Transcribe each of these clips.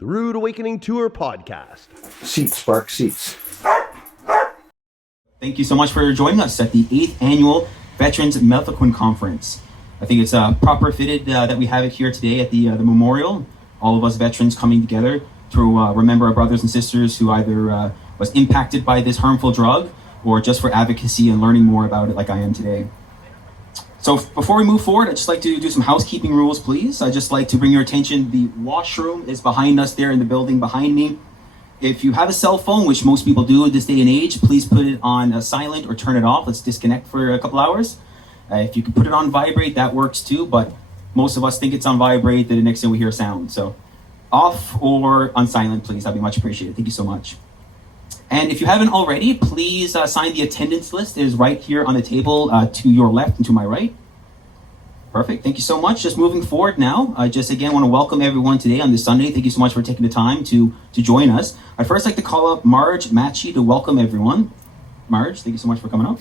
The Rude Awakening Tour podcast. Seats, Spark, seats. Thank you so much for joining us at the 8th Annual Veterans Mefloquine Conference. I think it's proper fitted that we have it here today at the memorial. All of us veterans coming together to remember our brothers and sisters who either was impacted by this harmful drug or just for advocacy and learning more about it like I am today. So before we move forward, I'd just like to do some housekeeping rules, please. I'd just like to bring your attention, the washroom is behind us there in the building behind me. If you have a cell phone, which most people do in this day and age, please put it on silent or turn it off. Let's disconnect for a couple hours. If you can put it on vibrate, that works too, but most of us think it's on vibrate, then the next thing we hear a sound. So off or on silent, please. That'd be much appreciated. Thank you so much. And if you haven't already, please sign the attendance list. It is right here on the table to your left and to my right. Perfect. Thank you so much. Just moving forward now, I just again want to welcome everyone today on this Sunday. Thank you so much for taking the time to join us. I'd first like to call up Marge Matchy to welcome everyone. Marge, thank you so much for coming up.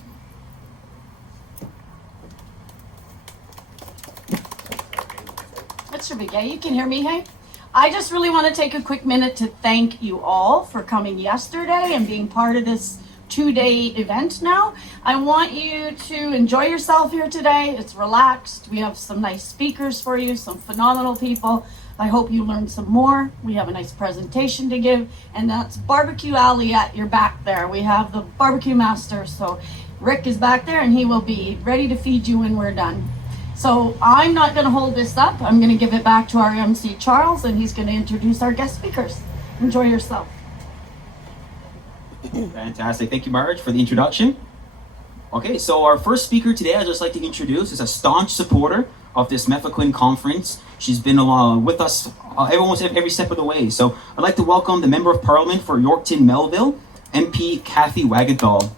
That should be gay. You can hear me, hey? I just really want to take a quick minute to thank you all for coming yesterday and being part of this 2-day event now. I want you to enjoy yourself here today. It's relaxed. We have some nice speakers for you, some phenomenal people. I hope you learned some more. We have a nice presentation to give, and that's Barbecue Alley at your back there. We have the barbecue master, so Rick is back there and he will be ready to feed you when we're done. So I'm not going to hold this up. I'm going to give it back to our MC Charles, and he's going to introduce our guest speakers. Enjoy yourself. Fantastic. Thank you, Marge, for the introduction. Okay, so our first speaker today I'd just like to introduce is a staunch supporter of this Mefloquine conference. She's been along with us almost every step of the way. So I'd like to welcome the Member of Parliament for Yorkton Melville, MP Kathy Wagenthal.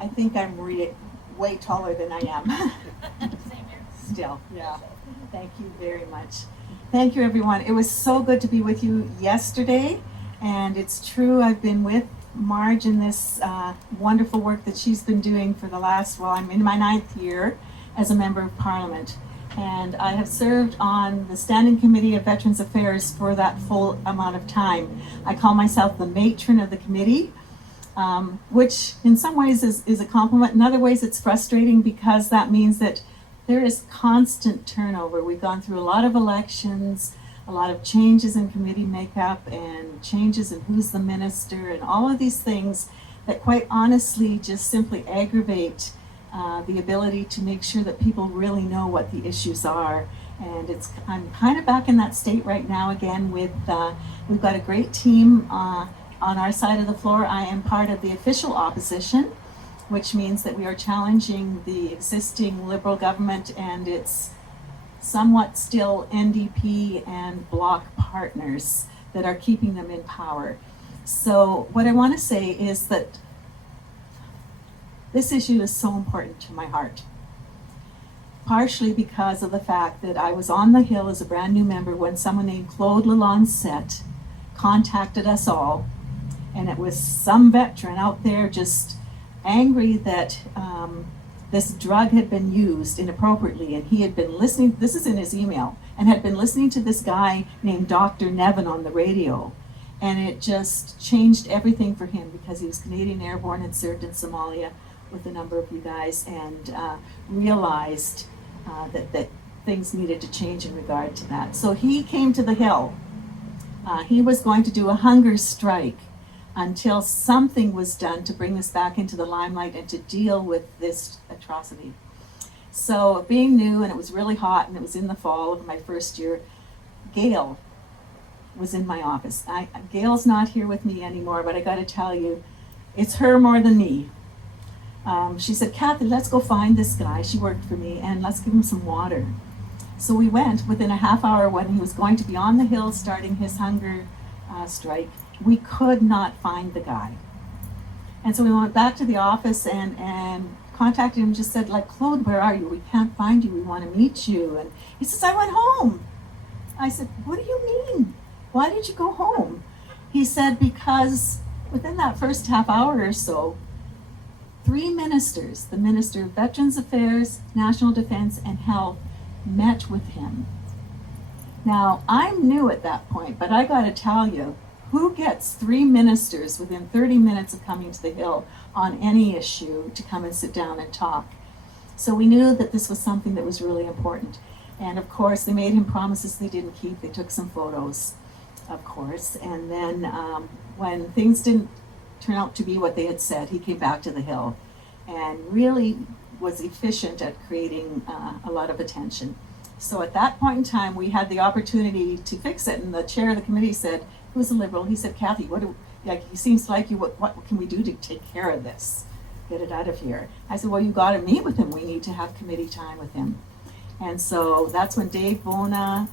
I think I'm way taller than I am. Same here. Still, yeah. Thank you very much. Thank you, everyone. It was so good to be with you yesterday, and it's true, I've been with Marge in this wonderful work that she's been doing for the last, I'm in my 9th year as a Member of Parliament, and I have served on the Standing Committee of Veterans Affairs for that full amount of time. I call myself the matron of the committee. Which in some ways is a compliment. In other ways it's frustrating because that means that there is constant turnover. We've gone through a lot of elections, a lot of changes in committee makeup and changes in who's the minister and all of these things that quite honestly just simply aggravate the ability to make sure that people really know what the issues are. And I'm kind of back in that state right now again with, we've got a great team on our side of the floor. I am part of the official opposition, which means that we are challenging the existing Liberal government and its somewhat still NDP and Bloc partners that are keeping them in power. So what I want to say is that this issue is so important to my heart, partially because of the fact that I was on the Hill as a brand new member when someone named Claude Lalancette contacted us all. And it was some veteran out there just angry that this drug had been used inappropriately. And he had been listening, this is in his email, and had been listening to this guy named Dr. Nevin on the radio. And it just changed everything for him because he was Canadian Airborne and served in Somalia with a number of you guys and realized that things needed to change in regard to that. So he came to the Hill. He was going to do a hunger strike until something was done to bring us back into the limelight and to deal with this atrocity. So being new, and it was really hot, and it was in the fall of my first year, Gail was in my office. Gail's not here with me anymore, but I gotta tell you, it's her more than me. She said, Kathy, let's go find this guy, she worked for me, and let's give him some water. So we went within a half hour when he was going to be on the Hill starting his hunger strike. We could not find the guy. And so we went back to the office and contacted him and just said, Claude, where are you? We can't find you. We want to meet you. And he says, I went home. I said, what do you mean? Why did you go home? He said because within that first half hour or so, 3 ministers, the Minister of Veterans Affairs, National Defense, and Health, met with him. Now, I'm new at that point, but I gotta tell you, who gets 3 ministers within 30 minutes of coming to the Hill on any issue to come and sit down and talk? So we knew that this was something that was really important. And of course, they made him promises they didn't keep. They took some photos, of course. And then when things didn't turn out to be what they had said, he came back to the Hill and really was efficient at creating a lot of attention. So at that point in time, we had the opportunity to fix it. And the chair of the committee said, who was a Liberal, he said, Kathy, he seems like you, what can we do to take care of this? Get it out of here. I said, well, you got to meet with him. We need to have committee time with him. And so that's when Dave Bona,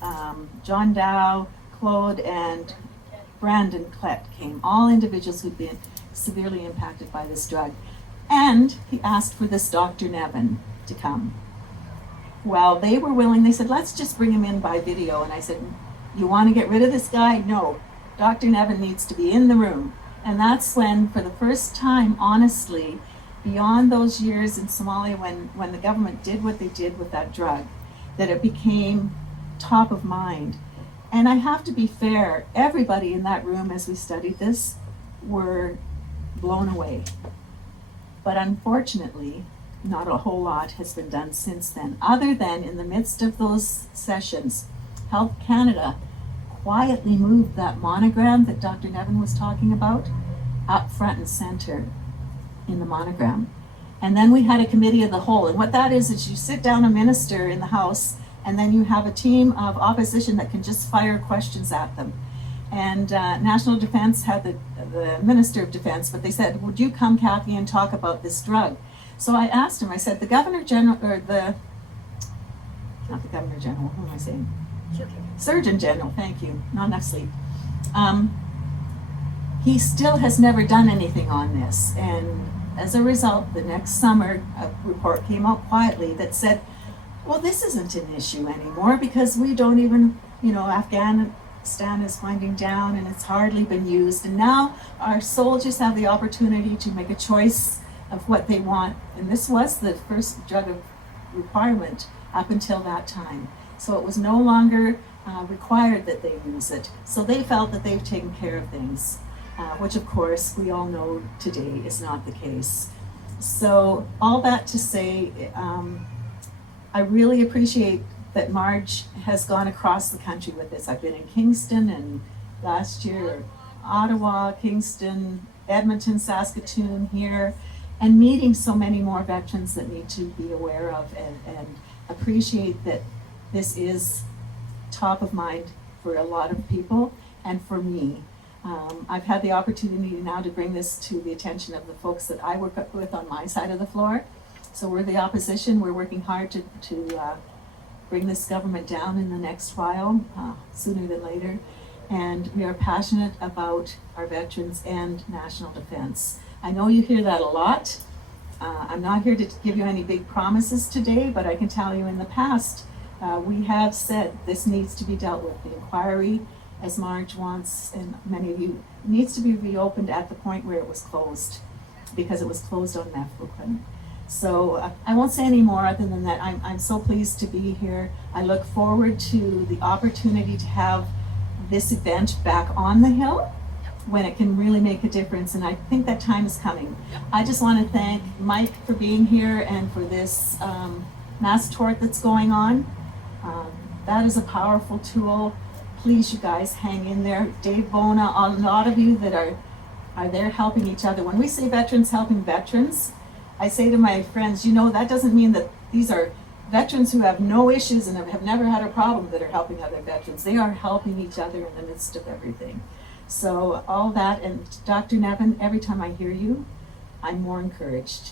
John Dow, Claude, and Brandon Klett came, all individuals who'd been severely impacted by this drug. And he asked for this Dr. Nevin to come. Well, they were willing. They said, let's just bring him in by video. And I said, you want to get rid of this guy? No, Dr. Nevin needs to be in the room. And that's when, for the first time, honestly, beyond those years in Somalia when the government did what they did with that drug, that it became top of mind. And I have to be fair, everybody in that room as we studied this were blown away. But unfortunately, not a whole lot has been done since then, other than in the midst of those sessions, Health Canada quietly moved that monogram that Dr. Nevin was talking about up front and center in the monogram. And then we had a committee of the whole. And what that is you sit down a minister in the House, and then you have a team of opposition that can just fire questions at them. And National Defense had the Minister of Defense, but they said, would you come, Kathy, and talk about this drug? So I asked him, I said, the Governor General, or not the Governor General, who am I saying? Surgeon General, thank you, not enough sleep. He still has never done anything on this. And as a result, the next summer, a report came out quietly that said, well, this isn't an issue anymore because we don't even, Afghanistan is winding down and it's hardly been used. And now our soldiers have the opportunity to make a choice of what they want. And this was the first drug of requirement up until that time. So it was no longer required that they use it. So they felt that they've taken care of things, which of course we all know today is not the case. So all that to say, I really appreciate that Marge has gone across the country with this. I've been in Kingston and last year, Ottawa, Kingston, Edmonton, Saskatoon here, and meeting so many more veterans that need to be aware of and appreciate that this is top of mind for a lot of people and for me. I've had the opportunity now to bring this to the attention of the folks that I work with on my side of the floor. So we're the opposition. We're working hard to bring this government down in the next while, sooner than later. And we are passionate about our veterans and national defense. I know you hear that a lot. I'm not here to give you any big promises today, but I can tell you in the past, we have said this needs to be dealt with. The inquiry, as Marge wants, and many of you, needs to be reopened at the point where it was closed, because it was closed on Mefloquine. So I won't say any more other than that. I'm so pleased to be here. I look forward to the opportunity to have this event back on the Hill when it can really make a difference, and I think that time is coming. I just want to thank Mike for being here and for this mass tort that's going on. That is a powerful tool. Please, you guys, hang in there. Dave Bona, a lot of you that are there helping each other. When we say veterans helping veterans, I say to my friends, that doesn't mean that these are veterans who have no issues and have never had a problem that are helping other veterans. They are helping each other in the midst of everything. So all that, and Dr. Nevin, every time I hear you, I'm more encouraged.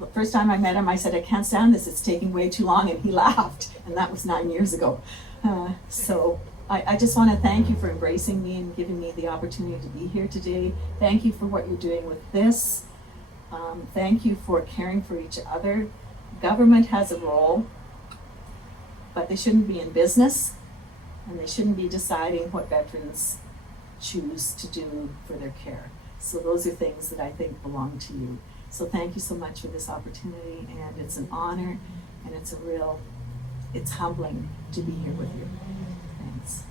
The first time I met him, I said, I can't stand this, it's taking way too long, and he laughed, and that was 9 years ago. So I just want to thank you for embracing me and giving me the opportunity to be here today. Thank you for what you're doing with this. Thank you for caring for each other. Government has a role, but they shouldn't be in business, and they shouldn't be deciding what veterans choose to do for their care. So those are things that I think belong to you. So thank you so much for this opportunity, and it's an honor, and it's humbling to be here with you. Thanks.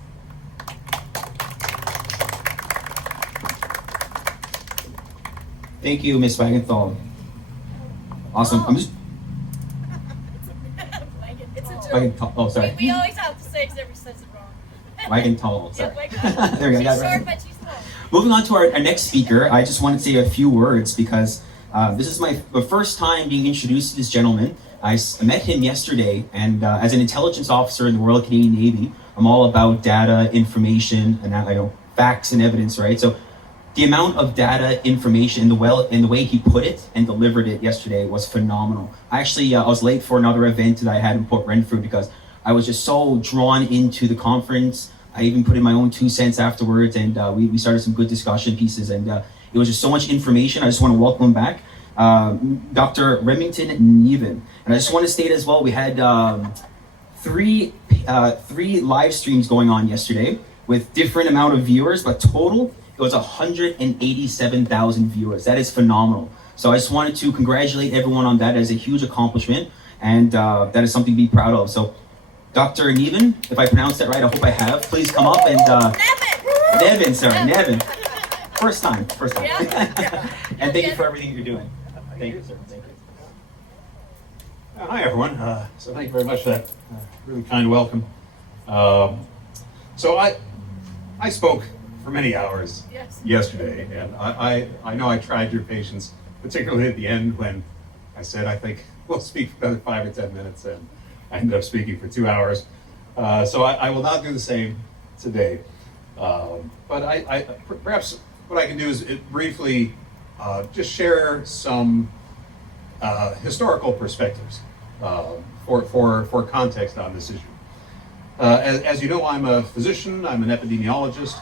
Thank you, Ms. Wagenthal. Awesome. I'm just It's a joke. Wagenthal. Oh, sorry. We always have to say because everybody says it wrong. Wagenthal. Sorry. Yeah, There we go. I got she's it right. short, but she's tall. Moving on to our next speaker, I just want to say a few words because this is the first time being introduced to this gentleman. I met him yesterday, and as an intelligence officer in the Royal Canadian Navy, I'm all about data, information, and I know facts and evidence, right? So the amount of data, information, and the way he put it and delivered it yesterday was phenomenal. I was late for another event that I had in Port Renfrew because I was just so drawn into the conference. I even put in my own 2 cents afterwards, and we started some good discussion pieces, and it was just so much information. I just want to welcome him back, Dr. Remington Neven. And I just want to state as well, we had three live streams going on yesterday with different amount of viewers, but total, it was 187,000 viewers. That is phenomenal. So I just wanted to congratulate everyone on that as a huge accomplishment, and that is something to be proud of. So Dr. Neven, if I pronounced that right, I hope I have. Please come up and Nevin. First time. Yeah. And thank you for everything you're doing. Thank you, sir. Thank you. Hi, everyone. So thank you very much for that really kind welcome. So I spoke for many hours Yes. yesterday, and I know I tried your patience, particularly at the end when I said I think we'll speak for another 5 or 10 minutes, and I ended up speaking for 2 hours. So I will not do the same today. But I perhaps what I can do is briefly just share some historical perspectives for context on this issue. As you know, I'm a physician, I'm an epidemiologist.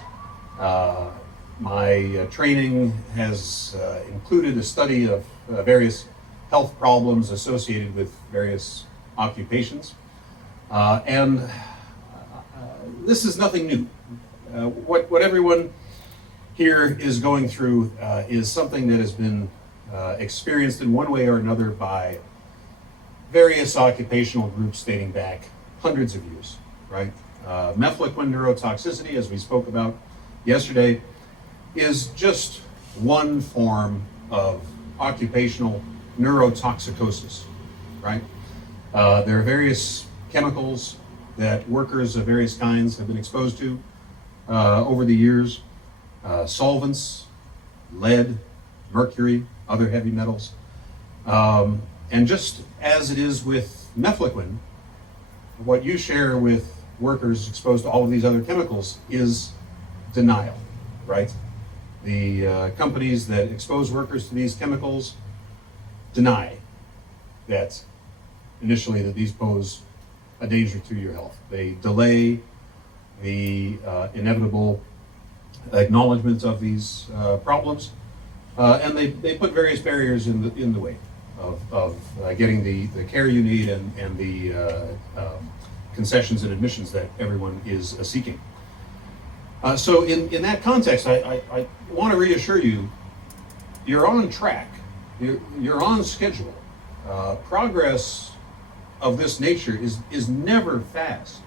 My training has included a study of various health problems associated with various occupations. And this is nothing new. What everyone here is going through is something that has been experienced in one way or another by various occupational groups dating back hundreds of years, right? Mefloquine neurotoxicity, as we spoke about yesterday, is just one form of occupational neurotoxicosis, right? There are various chemicals that workers of various kinds have been exposed to over the years. Solvents, lead, mercury, other heavy metals. And just as it is with Mefloquine, what you share with workers exposed to all of these other chemicals is denial, right? The companies that expose workers to these chemicals deny that initially that these pose a danger to your health. They delay the inevitable acknowledgement of these problems, and they put various barriers in the way of getting the care you need and the concessions and admissions that everyone is seeking. So in that context, I want to reassure you, you're on track, you're on schedule. Progress of this nature is never fast.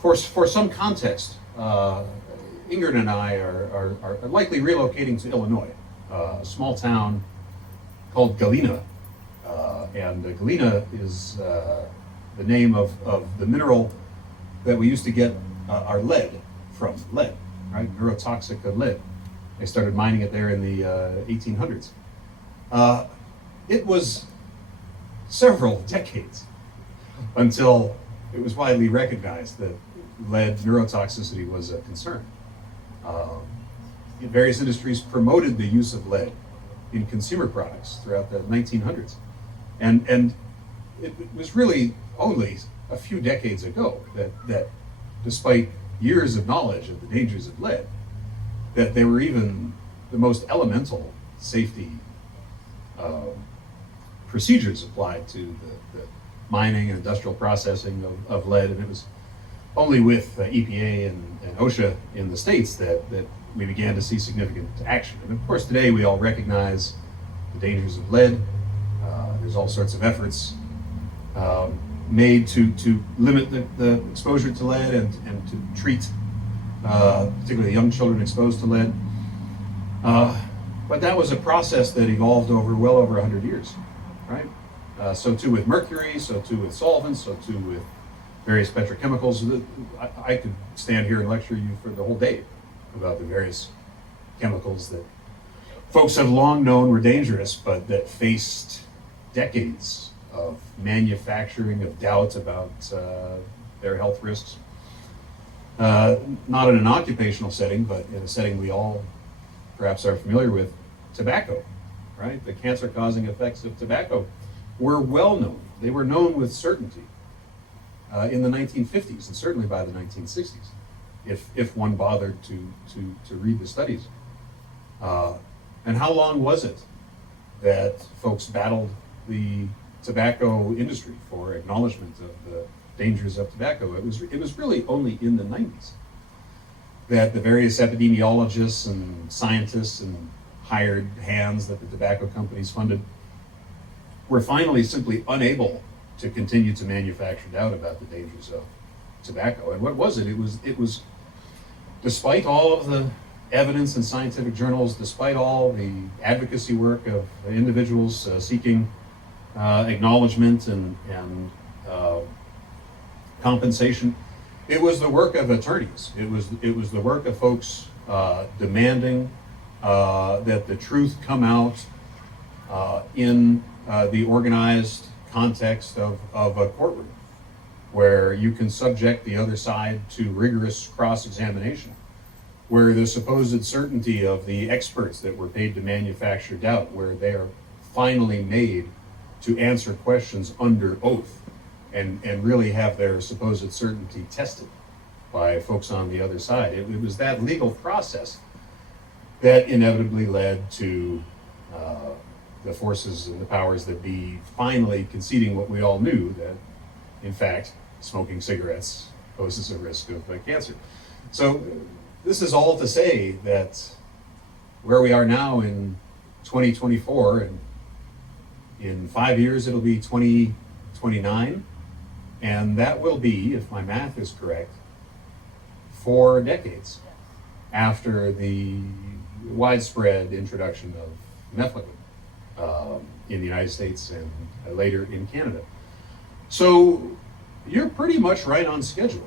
For some context, Ingrid and I are likely relocating to Illinois, a small town called Galena. And Galena is the name of the mineral that we used to get our lead from, right? Neurotoxic lead. They started mining it there in the 1800s. It was several decades until it was widely recognized that lead neurotoxicity was a concern. Various industries promoted the use of lead in consumer products throughout the 1900s. And it was really only a few decades ago that despite years of knowledge of the dangers of lead, that there were even the most elemental safety procedures applied to the mining and industrial processing of lead. And it was only with EPA and OSHA in the States that we began to see significant action. And of course, today we all recognize the dangers of lead. There's all sorts of efforts made to limit the exposure to lead and to treat particularly young children exposed to lead. But that was a process that evolved over well over 100 years, right? So too with mercury, so too with solvents, so too with various petrochemicals. I could stand here and lecture you for the whole day about the various chemicals that folks have long known were dangerous, but that faced decades of manufacturing, of doubt about their health risks. Not in an occupational setting, but in a setting we all perhaps are familiar with, tobacco, right? The cancer-causing effects of tobacco were well known. They were known with certainty in the 1950s and certainly by the 1960s, if one bothered to read the studies. And how long was it that folks battled the tobacco industry for acknowledgement of the dangers of tobacco? It was really only in the 90s that the various epidemiologists and scientists and hired hands that the tobacco companies funded were finally simply unable to continue to manufacture doubt about the dangers of tobacco. And what was it? It was despite all of the evidence in scientific journals, despite all the advocacy work of individuals seeking acknowledgement and compensation, it was the work of attorneys. It was the work of folks demanding that the truth come out in the organized context of a courtroom, where you can subject the other side to rigorous cross-examination, where the supposed certainty of the experts that were paid to manufacture doubt, where they are finally made to answer questions under oath and really have their supposed certainty tested by folks on the other side. It was that legal process that inevitably led to the forces and the powers that be finally conceding what we all knew, that in fact smoking cigarettes poses a risk of cancer. So this is all to say that where we are now in 2024, and in 5 years it'll be 2029, and that will be, if my math is correct, 4 decades after the widespread introduction of Mefloquine in the United States and later in Canada. So you're pretty much right on schedule.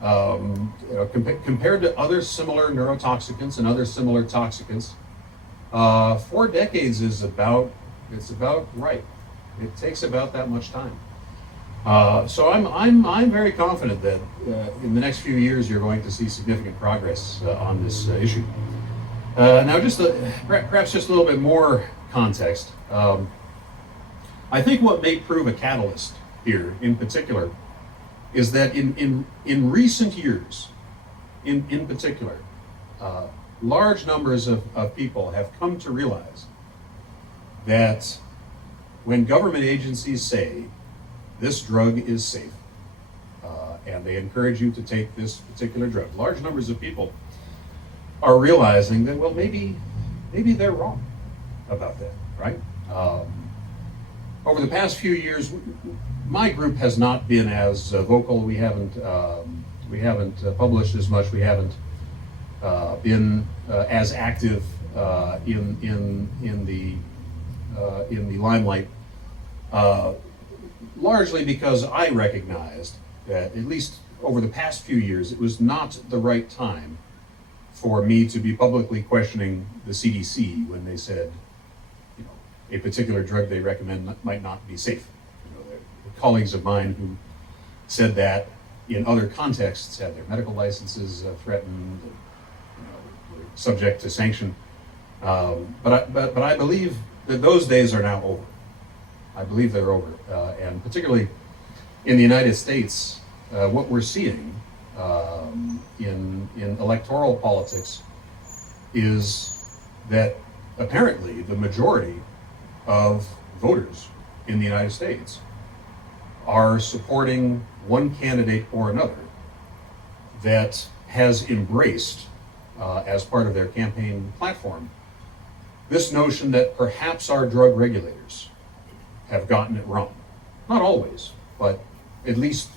Compared to other similar neurotoxicants and other similar toxicants, 4 decades is about right. It takes about that much time. So I'm very confident that in the next few years you're going to see significant progress on this issue. Now, perhaps just a little bit more context. I think what may prove a catalyst here, in particular, is that in recent years, in particular, large numbers of people have come to realize that when government agencies say this drug is safe, and they encourage you to take this particular drug, large numbers of people are realizing that, well, maybe they're wrong about that, right? Over the past few years, my group has not been as vocal. We haven't published as much. We haven't been as active in the limelight, largely because I recognized that, at least over the past few years, it was not the right time for me to be publicly questioning the CDC when they said, a particular drug they recommend might not be safe. Colleagues of mine who said that in other contexts had their medical licenses threatened, were subject to sanction. But I believe that those days are now over. I believe they're over, and particularly in the United States, what we're seeing in electoral politics is that apparently the majority of voters in the United States are supporting one candidate or another that has embraced, as part of their campaign platform, this notion that perhaps our drug regulators have gotten it wrong. Not always, but at least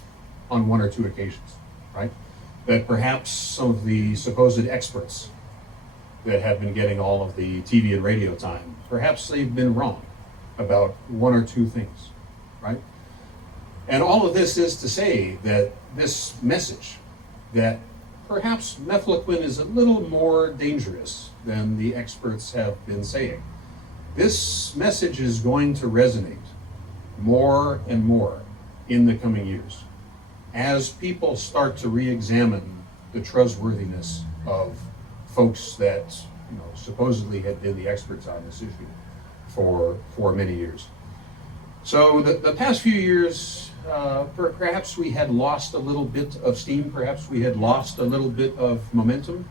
on one or two occasions, right? That perhaps some of the supposed experts that have been getting all of the TV and radio time, perhaps they've been wrong about one or two things, right? And all of this is to say that this message that perhaps Mefloquine is a little more dangerous than the experts have been saying, this message is going to resonate more and more in the coming years as people start to re-examine the trustworthiness of folks that supposedly had been the experts on this issue for many years. So the past few years, perhaps we had lost a little bit of steam, perhaps we had lost a little bit of momentum,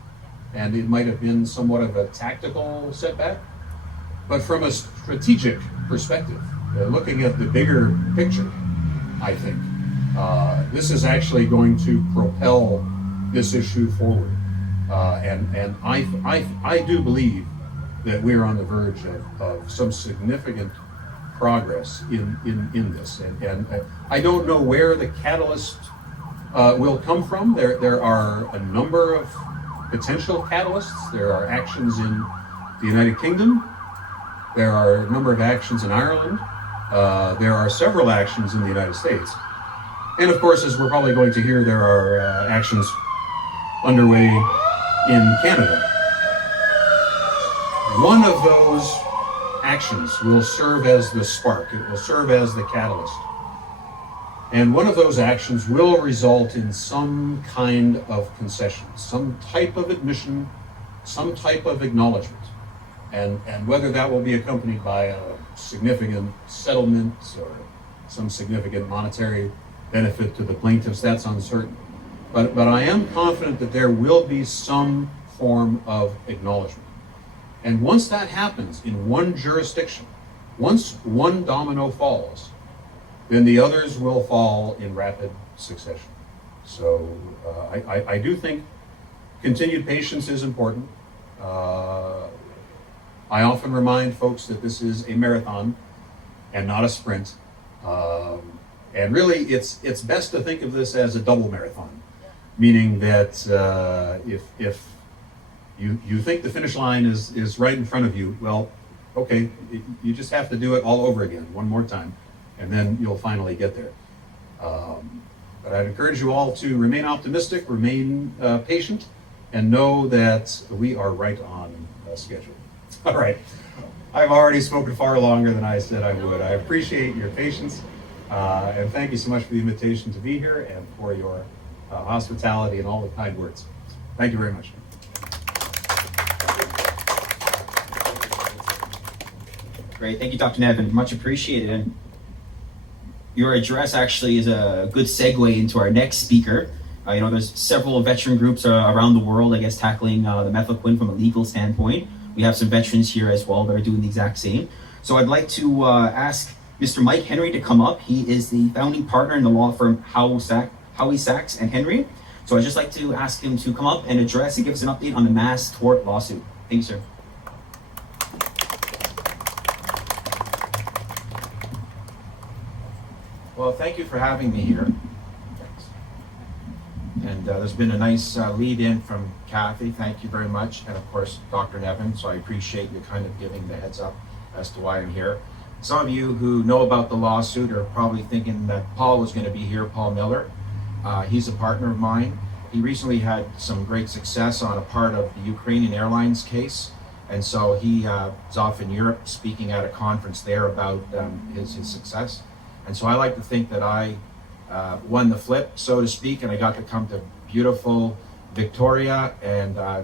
and it might have been somewhat of a tactical setback. But from a strategic perspective, looking at the bigger picture, I think this is actually going to propel this issue forward. And I do believe that we're on the verge of some significant progress in this. And I don't know where the catalyst will come from. There are a number of potential catalysts. There are actions in the United Kingdom. There are a number of actions in Ireland. There are several actions in the United States. And of course, as we're probably going to hear, there are actions underway in Canada. One of those actions will serve as the spark. It will serve as the catalyst. And one of those actions will result in some kind of concession, some type of admission, some type of acknowledgement. And whether that will be accompanied by a significant settlement or some significant monetary benefit to the plaintiffs, that's uncertain. But I am confident that there will be some form of acknowledgement. And once that happens in one jurisdiction, once one domino falls, then the others will fall in rapid succession. So I do think continued patience is important. I often remind folks that this is a marathon and not a sprint. And really, it's best to think of this as a double marathon, meaning that if you think the finish line is right in front of you, well, okay, you just have to do it all over again, one more time, and then you'll finally get there. But I'd encourage you all to remain optimistic, remain patient, and know that we are right on schedule. All right. I've already spoken far longer than I said I would. I appreciate your patience, and thank you so much for the invitation to be here and for your hospitality and all the kind words. Thank you very much. Great, thank you, Dr. Nevin. Much appreciated. And your address actually is a good segue into our next speaker. There's several veteran groups around the world, I guess, tackling the Mefloquine from a legal standpoint. We have some veterans here as well that are doing the exact same. So I'd like to ask Mr. Mike Henry to come up. He is the founding partner in the law firm Howie, Sachs and Henry. So I'd just like to ask him to come up and address and give us an update on the mass tort lawsuit. Thank you, sir. Well, thank you for having me here. And there's been a nice lead in from Kathy. Thank you very much. And of course, Dr. Nevin. So I appreciate you kind of giving the heads up as to why I'm here. Some of you who know about the lawsuit are probably thinking that Paul was going to be here, Paul Miller. He's a partner of mine. He recently had some great success on a part of the Ukrainian Airlines case. And so he is off in Europe speaking at a conference there about his success. And so I like to think that I won the flip, so to speak, and I got to come to beautiful Victoria, and I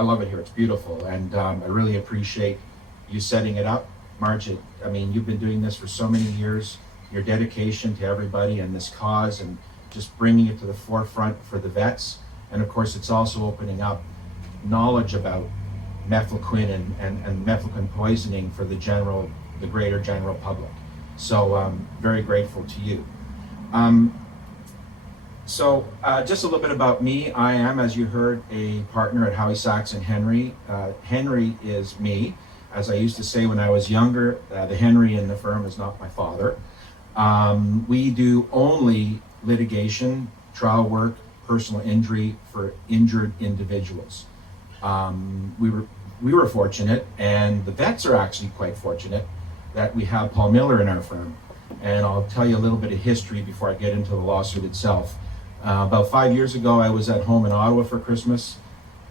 love it here. It's beautiful, and I really appreciate you setting it up. Marge, you've been doing this for so many years, your dedication to everybody and this cause, and just bringing it to the forefront for the vets. And of course, it's also opening up knowledge about Mefloquine and Mefloquine poisoning for the greater general public. So I'm very grateful to you. So just a little bit about me. I am, as you heard, a partner at Howie Sachs and Henry. Henry is me. As I used to say when I was younger, the Henry in the firm is not my father. We do only litigation, trial work, personal injury for injured individuals. We were fortunate, and the vets are actually quite fortunate, that we have Paul Miller in our firm. And I'll tell you a little bit of history before I get into the lawsuit itself. About 5 years ago, I was at home in Ottawa for Christmas,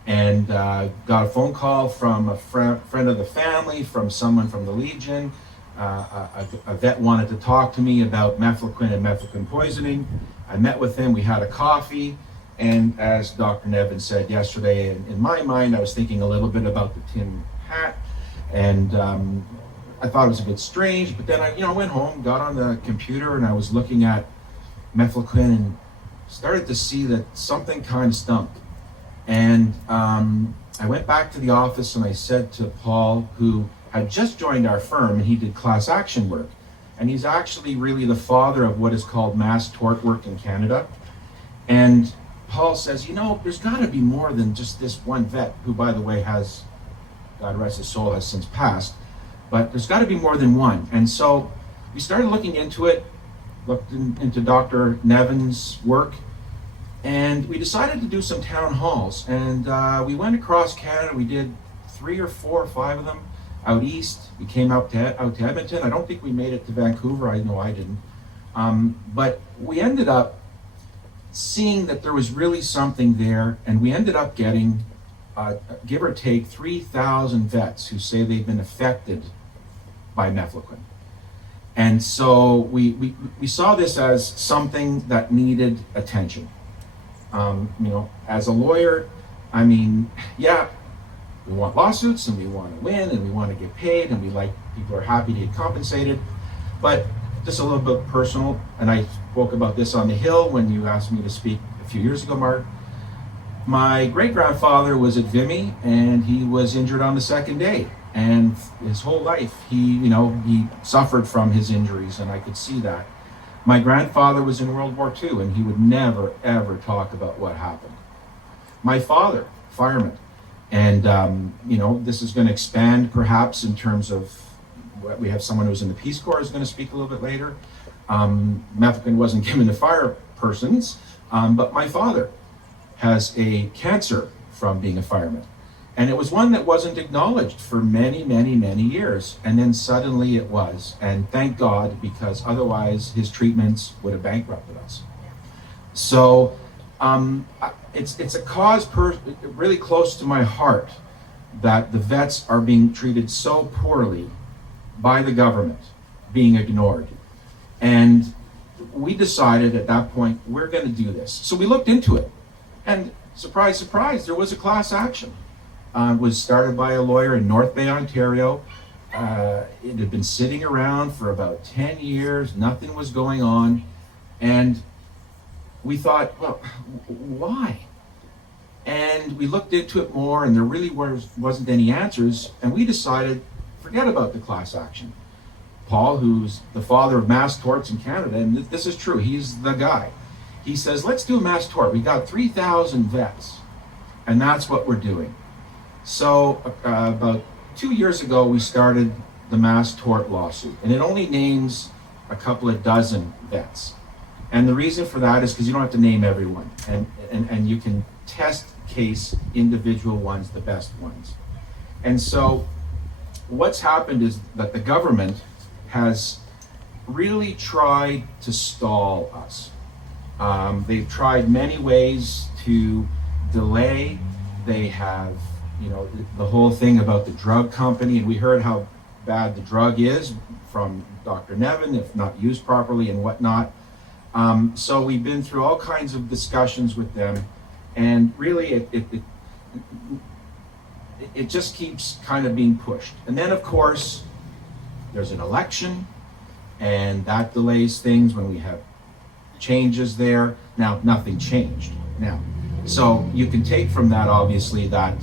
and got a phone call from a friend of the family, from someone from the Legion. A vet wanted to talk to me about Mefloquine and Mefloquine poisoning. I met with him, we had a coffee, and as Dr. Nevin said yesterday, in my mind, I was thinking a little bit about the tin hat, and I thought it was a bit strange, but then I went home, got on the computer, and I was looking at Mefloquine and started to see that something kind of stumped. And I went back to the office and I said to Paul, who had just joined our firm, and he did class action work. And he's actually really the father of what is called mass tort work in Canada. And Paul says, there's got to be more than just this one vet, who, by the way, has, God rest his soul, has since passed. But there's got to be more than one. And so we started looking into it, looked into Dr. Nevin's work, and we decided to do some town halls. And we went across Canada. We did 3 or 4 or 5 of them out east. We came out to Edmonton. I don't think we made it to Vancouver. I know I didn't. But we ended up seeing that there was really something there, and we ended up getting, give or take, 3,000 vets who say they've been affected by Mefloquine. And so we saw this as something that needed attention. As a lawyer, we want lawsuits, and we want to win, and we want to get paid, and people are happy to get compensated. But just a little bit personal, and I spoke about this on the Hill when you asked me to speak a few years ago, Mark. My great-grandfather was at Vimy, and he was injured on the second day. And his whole life, he suffered from his injuries, and I could see that. My grandfather was in World War II, and he would never, ever talk about what happened. My father, fireman, and this is going to expand perhaps in terms of, we have someone who's in the Peace Corps who's going to speak a little bit later. Mefloquine wasn't given to fire persons, but my father has a cancer from being a fireman. And it was one that wasn't acknowledged for many, many, many years. And then suddenly it was. And thank God, because otherwise his treatments would have bankrupted us. So it's a cause really close to my heart, that the vets are being treated so poorly by the government, being ignored. And we decided at that point, we're going to do this. So we looked into it. And surprise, surprise, there was a class action. It was started by a lawyer in North Bay, Ontario. It had been sitting around for about 10 years. Nothing was going on. And we thought, well, why? And we looked into it more, and there really wasn't any answers. And we decided, forget about the class action. Paul, who's the father of mass torts in Canada, and this is true, he's the guy. He says, let's do a mass tort. We got 3,000 vets, and that's what we're doing. So about 2 years ago, we started the mass tort lawsuit, and it only names a couple of dozen vets. And the reason for that is because you don't have to name everyone, and you can test case individual ones, the best ones. And so what's happened is that the government has really tried to stall us. They've tried many ways to delay. They have, the whole thing about the drug company, and we heard how bad the drug is from Dr. Nevin, if not used properly and whatnot. So we've been through all kinds of discussions with them, and really it just keeps kind of being pushed. And then, of course, there's an election, and that delays things when we have changes there. Now, nothing changed now. So you can take from that, obviously, that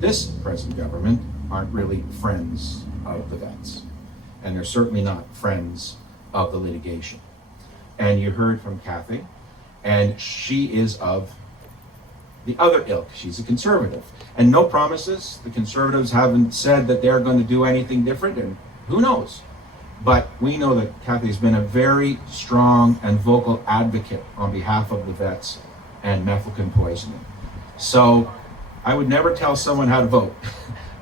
this present government aren't really friends of the vets. And they're certainly not friends of the litigation. And you heard from Kathy. And she is of the other ilk. She's a conservative. And no promises. The Conservatives haven't said that they're going to do anything different, and who knows? But we know that Kathy's been a very strong and vocal advocate on behalf of the vets and mefloquine poisoning. So I would never tell someone how to vote,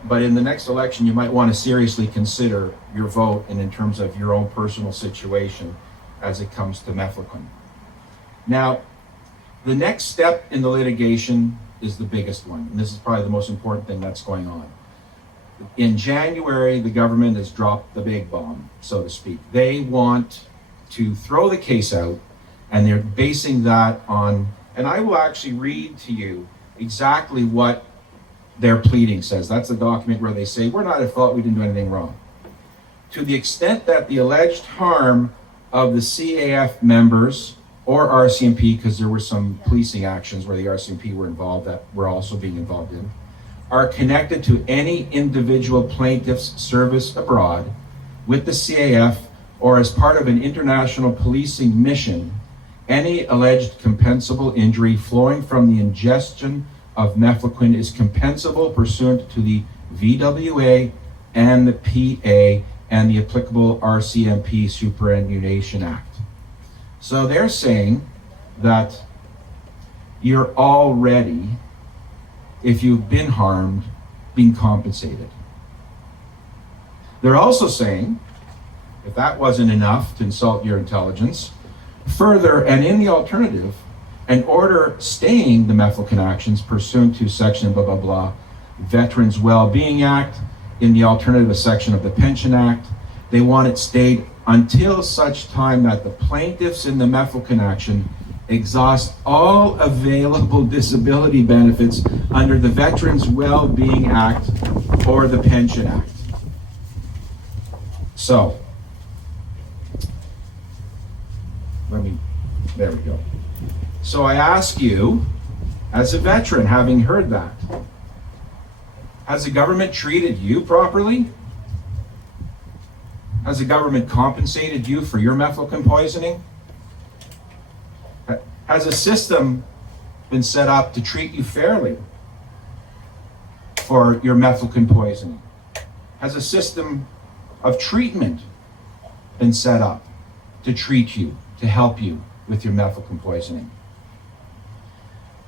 but in the next election, you might want to seriously consider your vote and in terms of your own personal situation as it comes to mefloquine. Now, the next step in the litigation is the biggest one, and this is probably the most important thing that's going on. In January, the government has dropped the big bomb, so to speak. They want to throw the case out, and they're basing that on, and I will actually read to you exactly what their pleading says. That's the document where they say, we're not at fault, we didn't do anything wrong. To the extent that the alleged harm of the CAF members or RCMP, because there were some policing actions where the RCMP were involved that we're also being involved in, are connected to any individual plaintiff's service abroad with the CAF or as part of an international policing mission, any alleged compensable injury flowing from the ingestion of mefloquine is compensable pursuant to the VWA and the PA and the applicable RCMP Superannuation Act. So they're saying that you're already, if you've been harmed, being compensated. They're also saying, if that wasn't enough to insult your intelligence, further and in the alternative, an order staying the mefloquine actions pursuant to section blah, blah, blah, Veterans Wellbeing Act, in the alternative a section of the Pension Act, they want it stayed until such time that the plaintiffs in the mefloquine action exhaust all available disability benefits under the Veterans Wellbeing Act or the Pension Act. So, there we go. So I ask you, as a veteran, having heard that, has the government treated you properly? Has the government compensated you for your mefloquine poisoning? Has a system been set up to treat you fairly for your mefloquine poisoning? Has a system of treatment been set up to treat you, to help you with your mefloquine poisoning?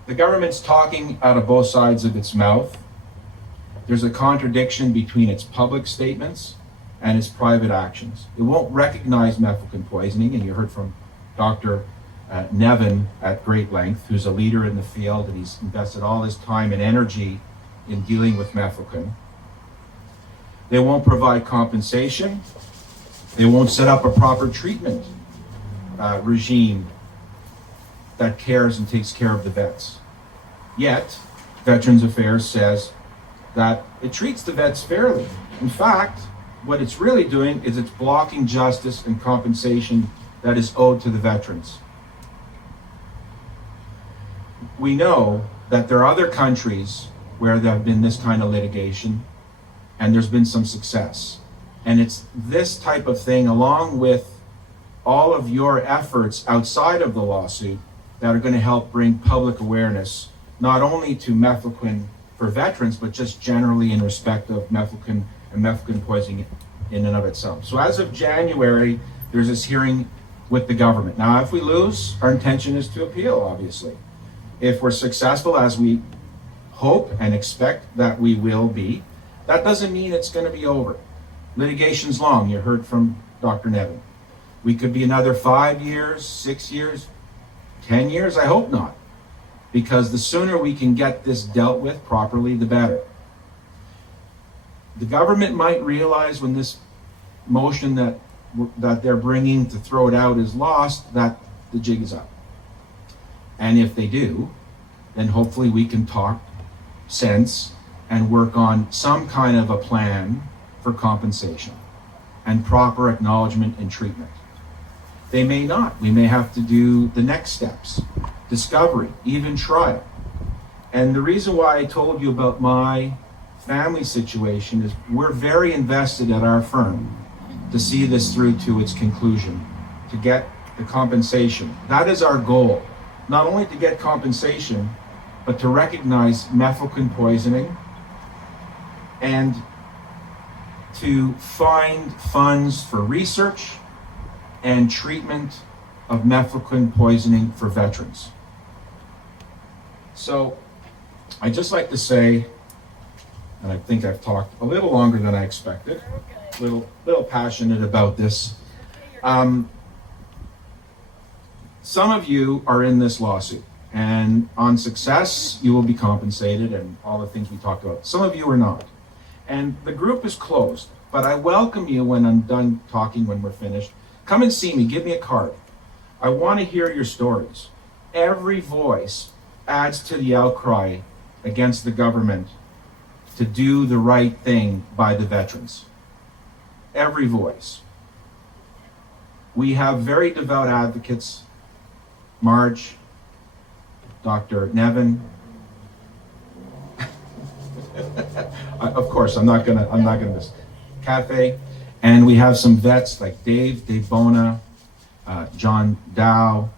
The government's talking out of both sides of its mouth. There's a contradiction between its public statements and its private actions. It won't recognize mefloquine poisoning, and you heard from Dr. Nevin at great length, who's a leader in the field, and he's invested all his time and energy in dealing with mefloquine. They won't provide compensation. They won't set up a proper treatment regime that cares and takes care of the vets. Yet, Veterans Affairs says that it treats the vets fairly. In fact, what it's really doing is it's blocking justice and compensation that is owed to the veterans. We know that there are other countries where there have been this kind of litigation, and there's been some success. And it's this type of thing, along with all of your efforts outside of the lawsuit, that are going to help bring public awareness, not only to mefloquine for veterans, but just generally in respect of mefloquine and mefloquine poisoning in and of itself. So as of January, there's this hearing with the government. Now, if we lose, our intention is to appeal, obviously. If we're successful, as we hope and expect that we will be, that doesn't mean it's going to be over. Litigation's long. You heard from Dr. Nevin. We could be another 5 years, 6 years, 10 years. I hope not, because the sooner we can get this dealt with properly, the better. The government might realize when this motion that they're bringing to throw it out is lost, that the jig is up. And if they do, then hopefully we can talk sense and work on some kind of a plan for compensation and proper acknowledgement and treatment. They may not. We may have to do the next steps, discovery, even trial. And the reason why I told you about my family situation is we're very invested at our firm to see this through to its conclusion, to get the compensation. That is our goal. not only to get compensation, but to recognize mefloquine poisoning and to find funds for research and treatment of mefloquine poisoning for veterans. So I'd just like to say, and I think I've talked a little longer than I expected, a little passionate about this. Some of you are in this lawsuit, and on success, you will be compensated and all the things we talked about. Some of you are not. And the group is closed, but I welcome you when I'm done talking, when we're finished. Come and see me, give me a card. I want to hear your stories. Every voice adds to the outcry against the government to do the right thing by the veterans. Every voice. We have very devout advocates. Marge, Dr. Nevin. Of course, I'm not gonna miss Cafe. And we have some vets like Dave Bona, John Dow,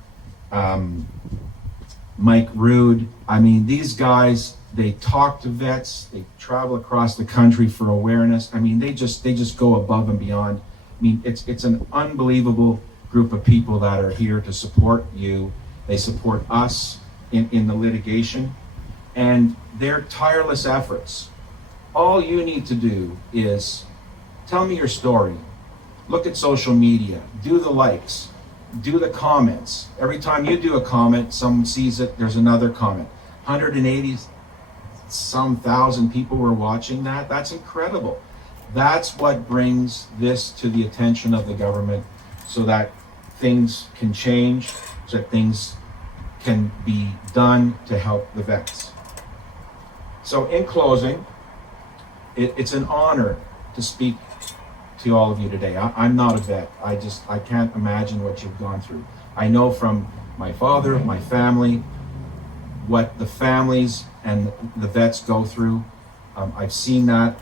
Mike Rude. I mean, these guys, they talk to vets, they travel across the country for awareness. I mean, they just go above and beyond. I mean, it's an unbelievable group of people that are here to support you. They support us in the litigation, and their tireless efforts. All you need to do is tell me your story. Look at social media, do the likes, do the comments. Every time you do a comment, someone sees it, there's another comment. 180 some thousand people were watching that. That's incredible. That's what brings this to the attention of the government, so that things can change, so that things can be done to help the vets. So in closing, it's an honor to speak to all of you today. I'm not a vet. I can't imagine what you've gone through. I know from my father, my family, what the families and the vets go through. I've seen that.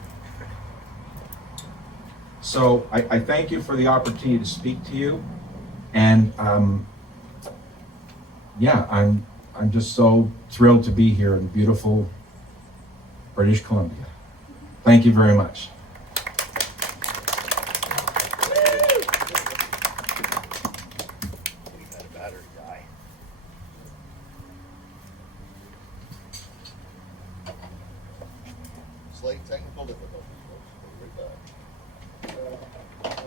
So I thank you for the opportunity to speak to you. And yeah, I'm just so thrilled to be here in beautiful British Columbia. Thank you very much. Slight technical difficulties, folks. We'll be right back.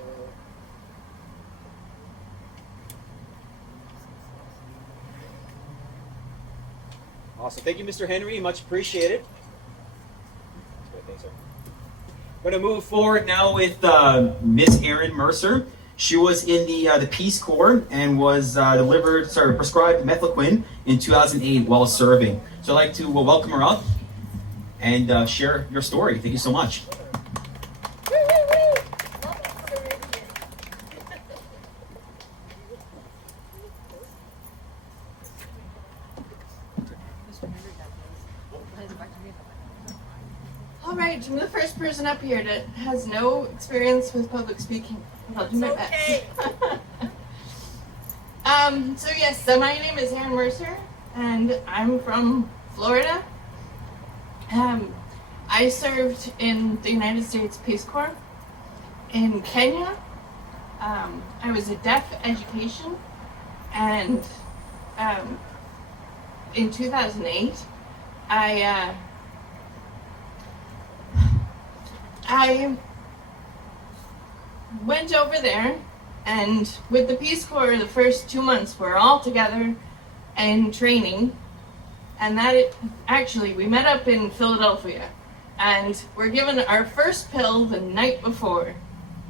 Awesome. Thank you, Mr. Henry. Much appreciated. Thanks, sir. I'm going to move forward now with Miss Erin Mercer. She was in the Peace Corps and was prescribed Mefloquine in 2008 while serving. So I'd like to welcome her up and share your story. Thank you so much. All right, I'm the first person up here that has no experience with public speaking. I'll do my best. Okay. So my name is Erin Mercer, and I'm from Florida. I served in the United States Peace Corps. In Kenya, I was a deaf education, and in 2008, I went over there, and with the Peace Corps, the first 2 months we're all together and training, and we met up in Philadelphia, and we're given our first pill the night before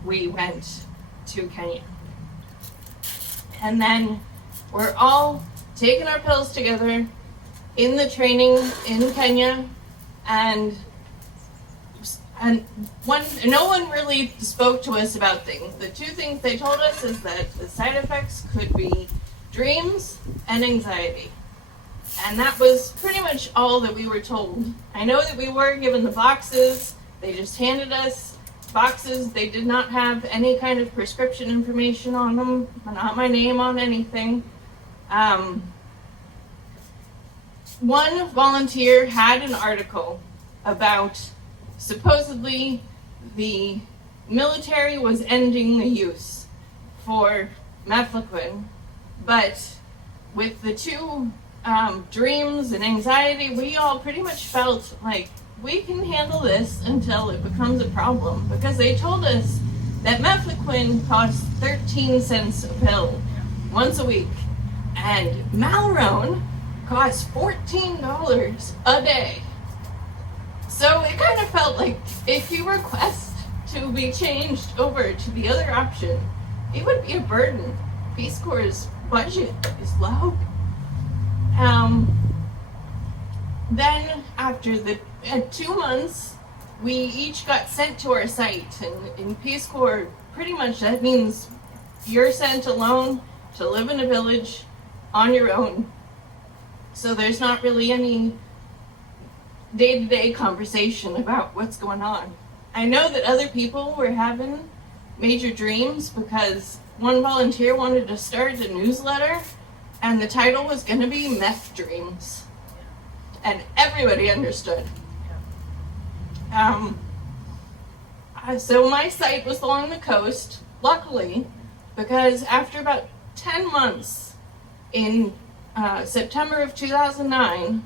we went to Kenya. And then we're all taking our pills together in the training in Kenya, and no one really spoke to us about things. The two things they told us is that the side effects could be dreams and anxiety. And that was pretty much all that we were told. I know that we were given the boxes. They just handed us boxes. They did not have any kind of prescription information on them, not my name on anything. one volunteer had an article about supposedly the military was ending the use for Mefloquine, but with the two dreams and anxiety, we all pretty much felt like we can handle this until it becomes a problem, because they told us that Mefloquine costs 13 cents a pill once a week, and Malrone costs $14 a day. So it kind of felt like if you request to be changed over to the other option, it would be a burden. Peace Corps' budget is low. Then after 2 months, we each got sent to our site, and in Peace Corps, pretty much that means you're sent alone to live in a village on your own. So there's not really any day-to-day conversation about what's going on. I know that other people were having major dreams because one volunteer wanted to start a newsletter, and the title was going to be Meth Dreams. And everybody understood. So my site was along the coast, luckily, because after about 10 months in September of 2009,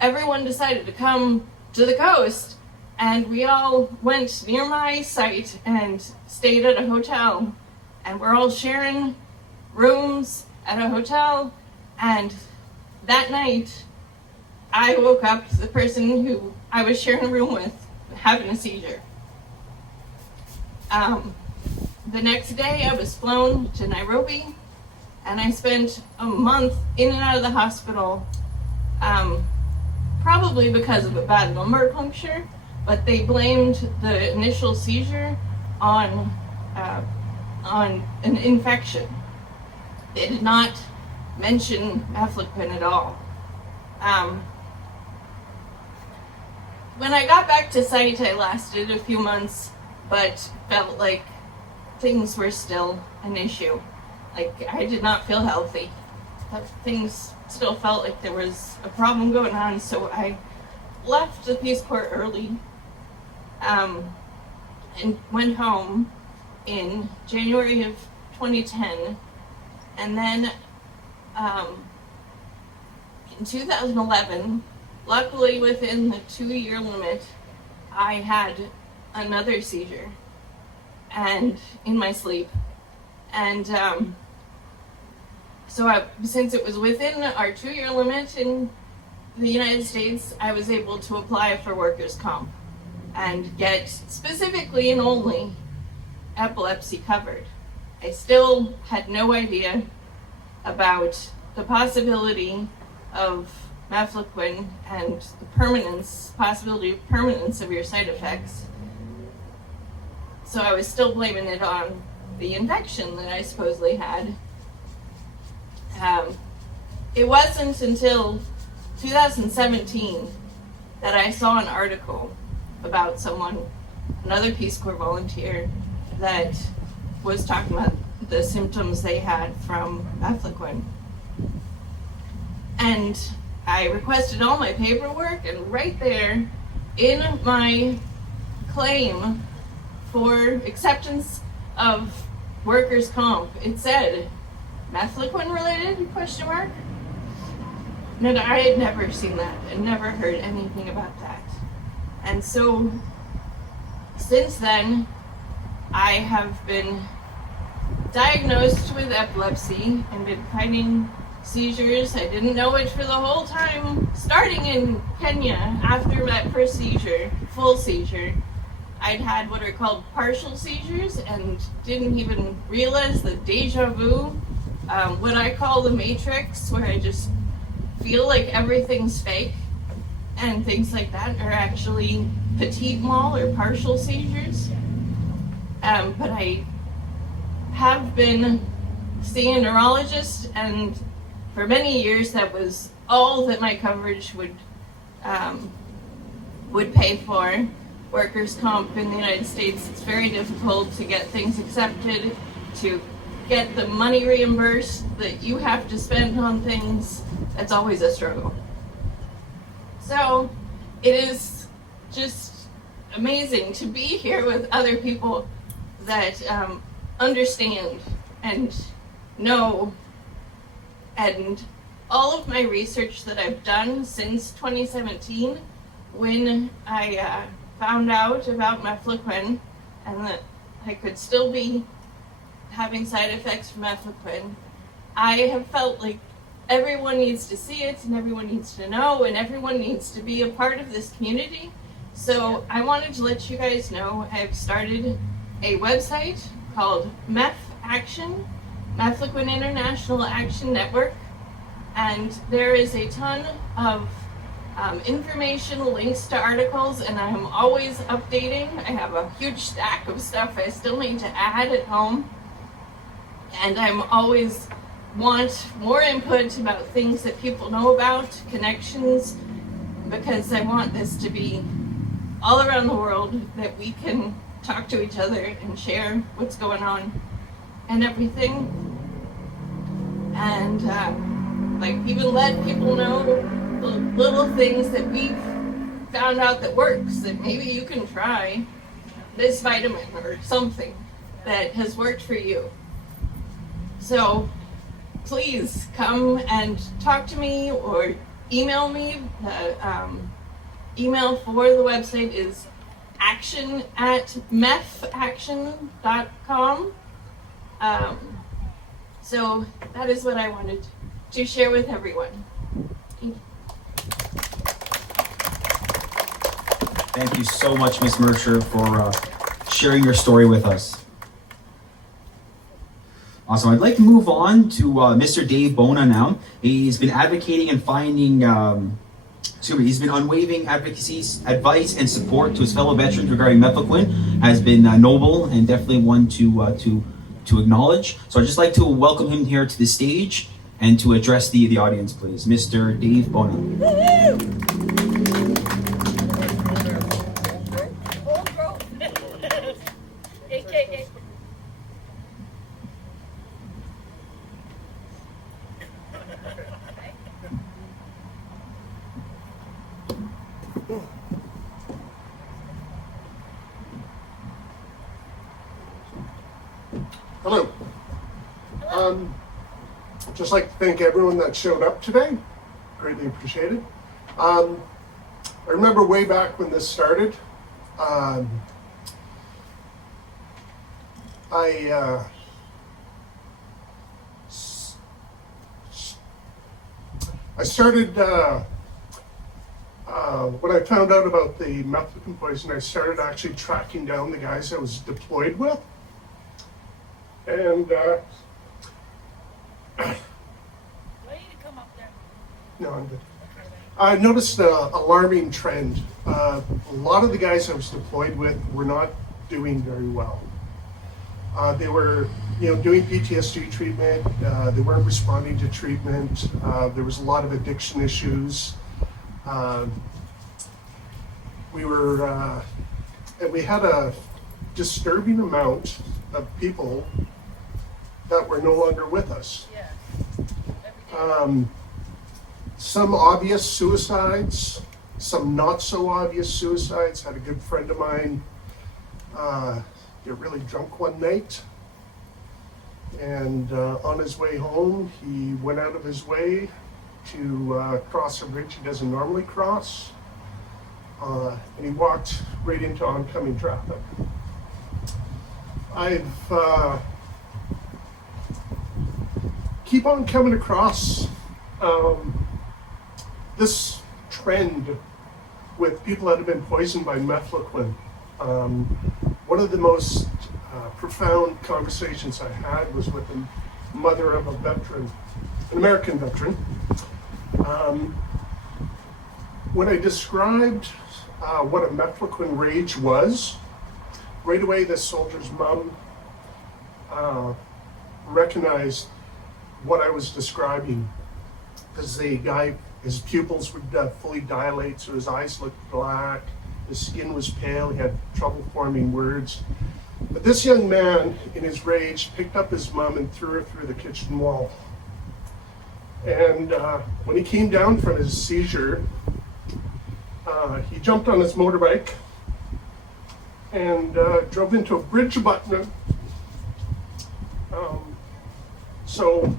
everyone decided to come to the coast, and we all went near my site and stayed at a hotel, and we're all sharing rooms at a hotel. And that night I woke up, the person who I was sharing a room with having a seizure. The next day I was flown to Nairobi, and I spent a month in and out of the hospital, probably because of a bad lumbar puncture, but they blamed the initial seizure on an infection. They did not mention Mefloquine at all. When I got back to site, I lasted a few months, but felt like things were still an issue. Like, I did not feel healthy. Things still felt like there was a problem going on, so I left the Peace Corps early, and went home in January of 2010. And then in 2011, luckily within the 2-year limit, I had another seizure, and in my sleep. And since it was within our 2-year limit in the United States, I was able to apply for workers' comp and get specifically and only epilepsy covered. I still had no idea about the possibility of Mefloquine and the possibility of permanence of your side effects. So I was still blaming it on the infection that I supposedly had. It wasn't until 2017 that I saw an article about another Peace Corps volunteer, that was talking about the symptoms they had from Mefloquine. And I requested all my paperwork, and right there in my claim for acceptance of workers' comp, it said Mefloquine related ? And I had never seen that and never heard anything about that. And so since then, I have been diagnosed with epilepsy and been fighting seizures. I didn't know it for the whole time. Starting in Kenya, after that first seizure, full seizure, I'd had what are called partial seizures and didn't even realize the deja vu, what I call the matrix, where I just feel like everything's fake and things like that, are actually petit mal or partial seizures. But I have been seeing a neurologist, and for many years that was all that my coverage would pay for. Workers' comp in the United States, it's very difficult to get things accepted, to get the money reimbursed that you have to spend on things. That's always a struggle. So it is just amazing to be here with other people that understand and know. And all of my research that I've done since 2017, when I found out about Mefloquine and that I could still be having side effects from Mefloquine, I have felt like everyone needs to see it and everyone needs to know and everyone needs to be a part of this community. So I wanted to let you guys know I've started a website called Mef Action, Mefloquine International Action Network, and there is a ton of information, links to articles, and I'm always updating. I have a huge stack of stuff I still need to add at home, and I'm always want more input about things that people know about, connections, because I want this to be all around the world, that we can talk to each other and share what's going on and everything. And like even let people know the little things that we've found out that works, that maybe you can try this vitamin or something that has worked for you. So please come and talk to me or email me. The email for the website is action@mefaction.com. So that is what I wanted to share with everyone. Thank you. Thank you so much, Ms. Mercer, for sharing your story with us. Awesome. I'd like to move on to Mr. Dave Bona now. He's been advocating and finding, he's been unwavering advocacy, advice, and support to his fellow veterans regarding Mefloquine. Has been noble and definitely one to acknowledge. So I'd just like to welcome him here to the stage and to address the audience, please. Mr. Dave Bona. AKA. Hello. Just like to thank everyone that showed up today. Greatly appreciated. I remember way back when this started. I started when I found out about the Mefloquine poison. I started actually tracking down the guys I was deployed with. And Why do you come up there? no, I'm good. I noticed an alarming trend. A lot of the guys I was deployed with were not doing very well. They were, doing PTSD treatment. They weren't responding to treatment. There was a lot of addiction issues. We had a disturbing amount of people that were no longer with us. Yeah. Some obvious suicides, some not so obvious suicides. Had a good friend of mine get really drunk one night, and on his way home, he went out of his way to cross a bridge he doesn't normally cross, and he walked right into oncoming traffic. I've keep on coming across this trend with people that have been poisoned by Mefloquine. One of the most profound conversations I had was with the mother of a veteran, an American veteran. When I described what a Mefloquine rage was, right away this soldier's mom recognized what I was describing, because the guy, his pupils would fully dilate, so his eyes looked black, his skin was pale, he had trouble forming words. But this young man, in his rage, picked up his mom and threw her through the kitchen wall. And when he came down from his seizure, He jumped on his motorbike and drove into a bridge abutment. So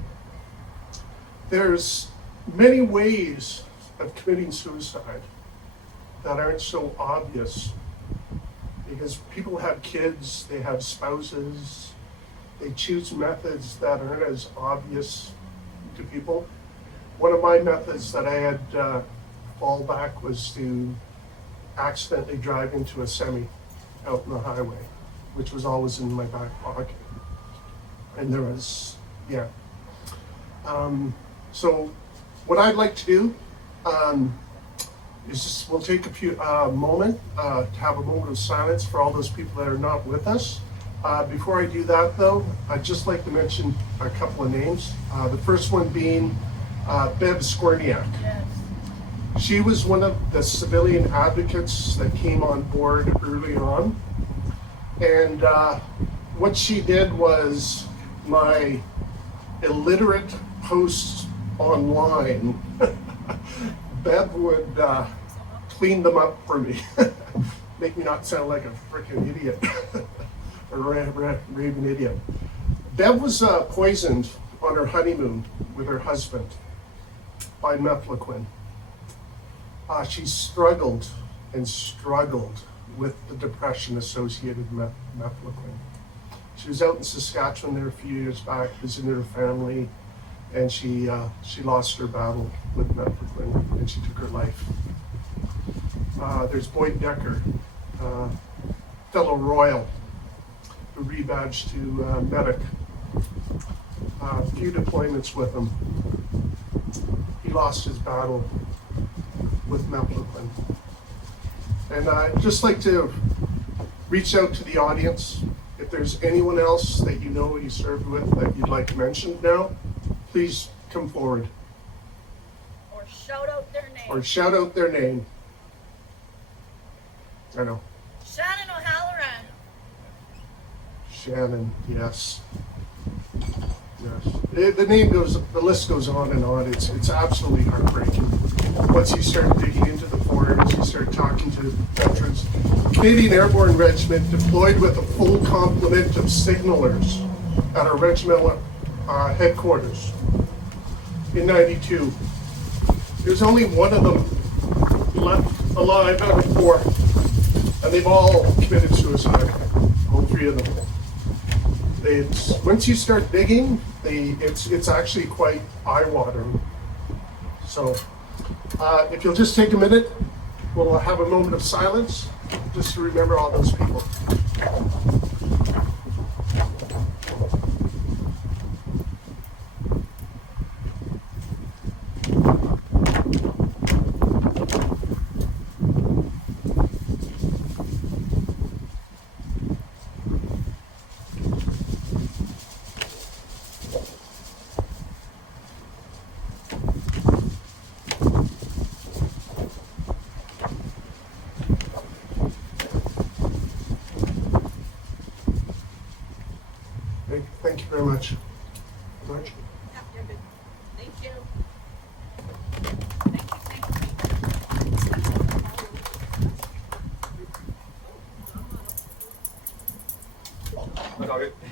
there's many ways of committing suicide that aren't so obvious, because people have kids, they have spouses, they choose methods that aren't as obvious to people. One of my methods that I had fall back was to accidentally drive into a semi out in the highway, which was always in my back pocket. And there was, yeah. So what I'd like to do is just, we'll take a few moment to have a moment of silence for all those people that are not with us. Before I do that though, I'd just like to mention a couple of names. The first one being Bev Skorniak. Yes. She was one of the civilian advocates that came on board early on. And what she did was, my illiterate posts online, Bev would clean them up for me. Make me not sound like a freaking idiot. A raving idiot. Bev was poisoned on her honeymoon with her husband by Mefloquine. She struggled and struggled with the depression associated with Mefloquine. She was out in Saskatchewan there a few years back, visiting her family, and she lost her battle with Mefloquine, and she took her life. There's Boyd Decker, fellow Royal, who rebadged to medic. A few deployments with him. He lost his battle with Mefloquine. And I'd just like to reach out to the audience. If there's anyone else that you know you served with that you'd like mentioned now, please come forward. Or shout out their name. Or shout out their name. I know. Shannon O'Halloran. Shannon, yes. Yes. The list goes on and on. It's absolutely heartbreaking. Once you start digging into the forums, you start talking to veterans. Canadian Airborne Regiment deployed with a full complement of signalers at our regimental headquarters in '92. There's only one of them left alive out of 4, and they've all committed suicide, all 3 of them. Once you start digging, it's actually quite eye-watering. So if you'll just take a minute, we'll have a moment of silence just to remember all those people. Thank you very much. Marge? Yeah, you're good. Thank you.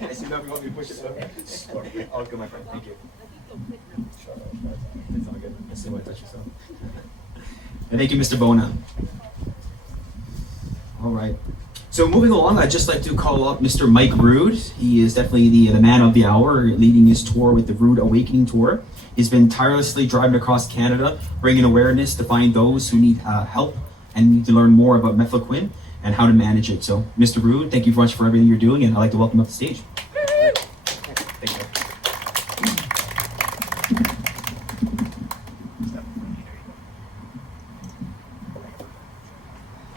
I see nothing want me to push it. All good, my friend. Thank you. It's all good. I see why I touch yourself. And thank you, Mr. Bona. All right. So moving along, I'd just like to call up Mr. Mike Rude. He is definitely the man of the hour, leading his tour with the Rude Awakening Tour. He's been tirelessly driving across Canada, bringing awareness to find those who need help and need to learn more about Mefloquine and how to manage it. So, Mr. Rude, thank you very much for everything you're doing, and I'd like to welcome you up the stage. Thank you.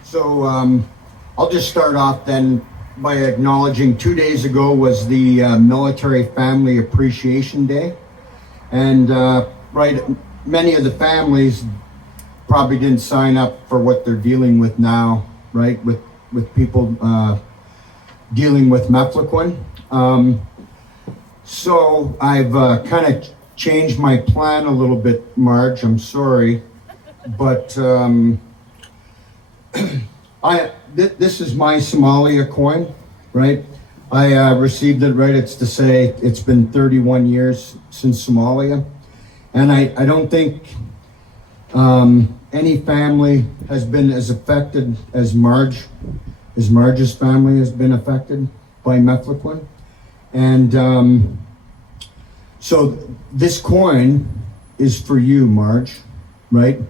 So I'll just start off then by acknowledging 2 days ago was the Military Family Appreciation Day. And many of the families probably didn't sign up for what they're dealing with now, right? With people dealing with Mefloquine. So I've kind of changed my plan a little bit, Marge, I'm sorry. But This is my Somalia coin, right? I received it, right? It's to say it's been 31 years since Somalia. And I don't think any family has been as affected as Marge's family has been affected by Mefloquine. And so this coin is for you, Marge, right?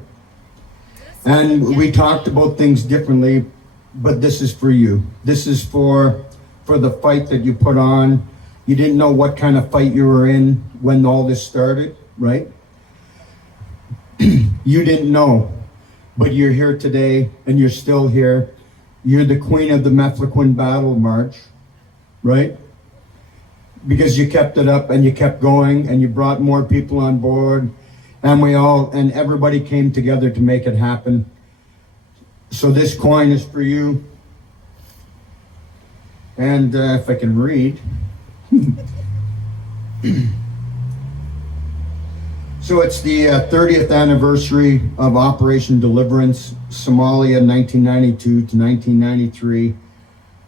And we talked about things differently, but this is for you. This is for the fight that you put on. You didn't know what kind of fight you were in when all this started, right? You didn't know, but you're here today and you're still here. You're the queen of the Mefloquine battle, Marge, right? Because you kept it up and you kept going and you brought more people on board and everybody came together to make it happen. So this coin is for you. And if I can read. So it's the 30th anniversary of Operation Deliverance, Somalia, 1992 to 1993,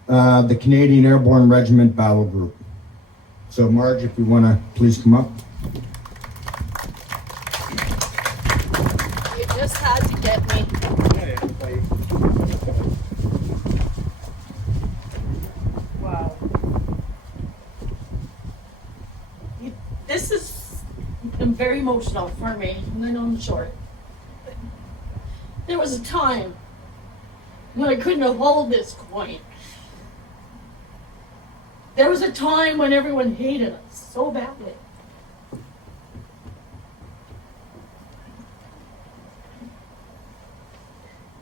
the Canadian Airborne Regiment Battle Group. So Marge, if you want to please come up. You just had to get me. Wow. This is very emotional for me, and I know I'm short. There was a time when I couldn't hold this coin. There was a time when everyone hated us so badly.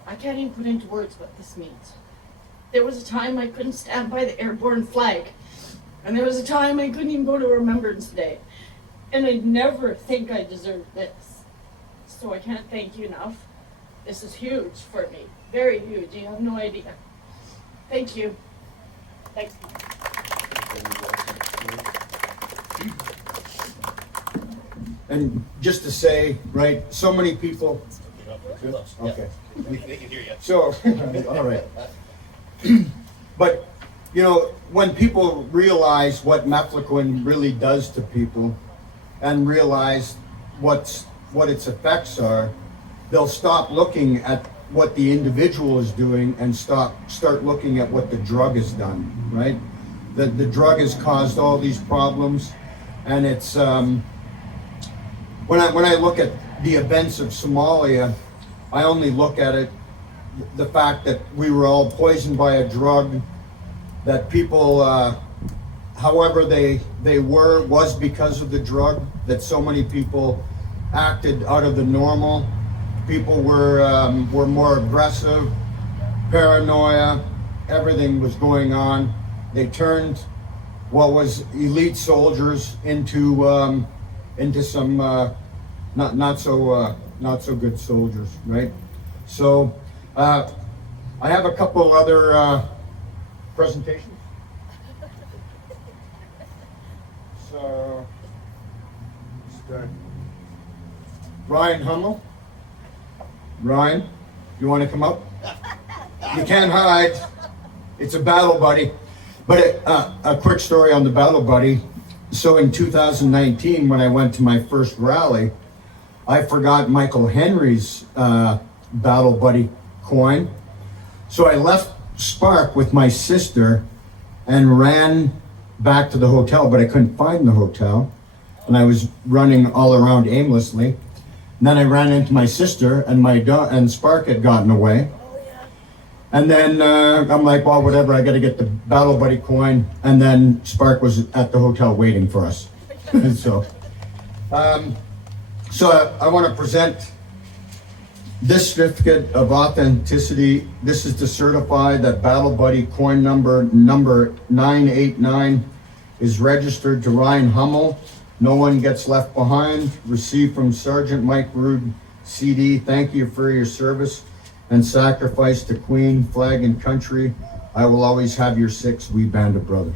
I can't even put into words what this means. There was a time I couldn't stand by the airborne flag. And there was a time I couldn't even go to Remembrance Day. And I'd never think I deserved this. So I can't thank you enough. This is huge for me. Very huge. You have no idea. Thank you. Thanks. And just to say, right, so many people. Okay. They can hear you. So, all right. But, you know, when people realize what Mefloquine really does to people and realize what its effects are, they'll stop looking at what the individual is doing and start looking at what the drug has done, right? The drug has caused all these problems, and it's when I look at the events of Somalia, I only look at it the fact that we were all poisoned by a drug, that people, however they was because of the drug, that so many people acted out of the normal. People were more aggressive, paranoia, everything was going on. They turned what was elite soldiers into some not so good soldiers, right? So I have a couple other presentations. So start. Ryan Hummel. Ryan, you want to come up? You can't hide. It's a battle buddy. But a quick story on the battle buddy. So in 2019, when I went to my first rally, I forgot Michael Henry's battle buddy coin. So I left Spark with my sister and ran back to the hotel, but I couldn't find the hotel. And I was running all around aimlessly. And then I ran into my sister, and and Spark had gotten away. And then I'm like, well, whatever, I got to get the battle buddy coin. And then Spark was at the hotel waiting for us. So I want to present this certificate of authenticity. This is to certify that battle buddy coin number 989 is registered to Ryan Hummel. No one gets left behind. Received from Sergeant Mike Rude, CD. Thank you for your service and sacrifice to Queen, flag, and country. I will always have your six, we band of brothers.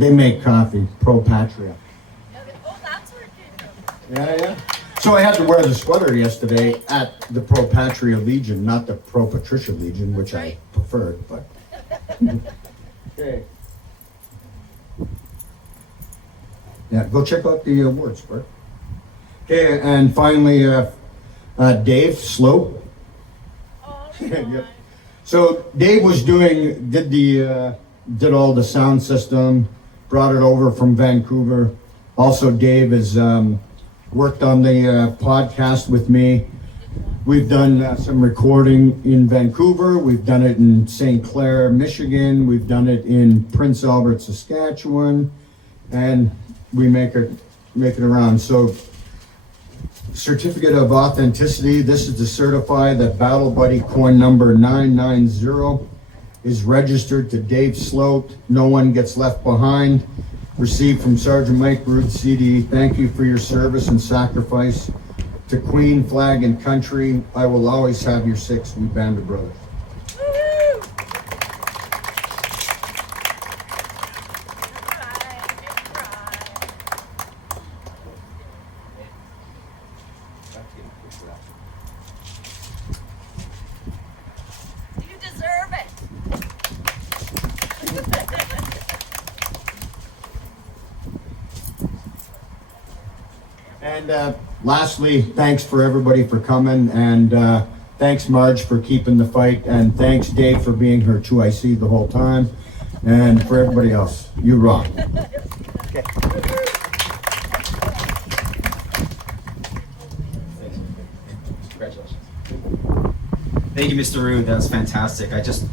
They make coffee, Pro Patria. Oh, that's where it came from. Yeah. So I had to wear the sweater yesterday at the Pro Patria Legion, not the Pro Patricia Legion, which I preferred, but. Okay. Yeah, go check out the awards, Bert. Okay, and finally, Dave Slope. Oh, Yeah. So Dave was did all the sound system, brought it over from Vancouver. Also, Dave has worked on the podcast with me. We've done some recording in Vancouver. We've done it in St. Clair, Michigan. We've done it in Prince Albert, Saskatchewan, and we make it around. So, certificate of authenticity. This is to certify that Battle Buddy coin number 990 is registered to Dave Sloat. No one gets left behind. Received from Sergeant Mike Root, CD. Thank you for your service and sacrifice to Queen, flag, and country. I will always have your six. We band of brothers. You deserve it. And lastly, thanks for everybody for coming, and thanks Marge for keeping the fight, and thanks Dave for being her 2IC the whole time, and for everybody else, you rock. Okay. Congratulations. Thank you, Mr. Rude. That was fantastic. I just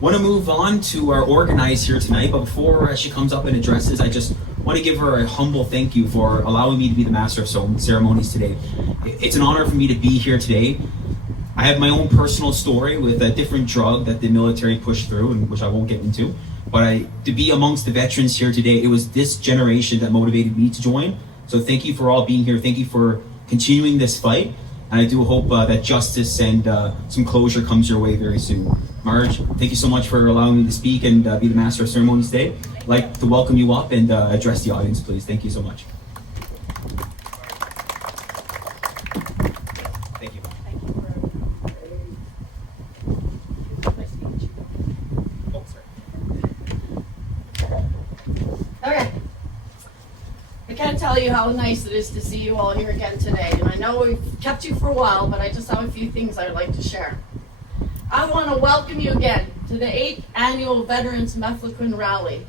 want to move on to our organizer here tonight, but before she comes up and addresses, I just want to give her a humble thank you for allowing me to be the master of ceremonies today. It's an honor for me to be here today. I have my own personal story with a different drug that the military pushed through, and which I won't get into. But to be amongst the veterans here today, it was this generation that motivated me to join. So thank you for all being here. Thank you for continuing this fight. And I do hope that justice and some closure comes your way very soon. Marge, thank you so much for allowing me to speak and be the master of ceremonies today. I'd like to welcome you up and address the audience, please. Thank you so much. Thank you. Oh, sorry. Okay. I can't tell you how nice it is to see you all here again today. And I know we've kept you for a while, but I just have a few things I'd like to share. I want to welcome you again to the 8th Annual Veterans Mefloquine Rally.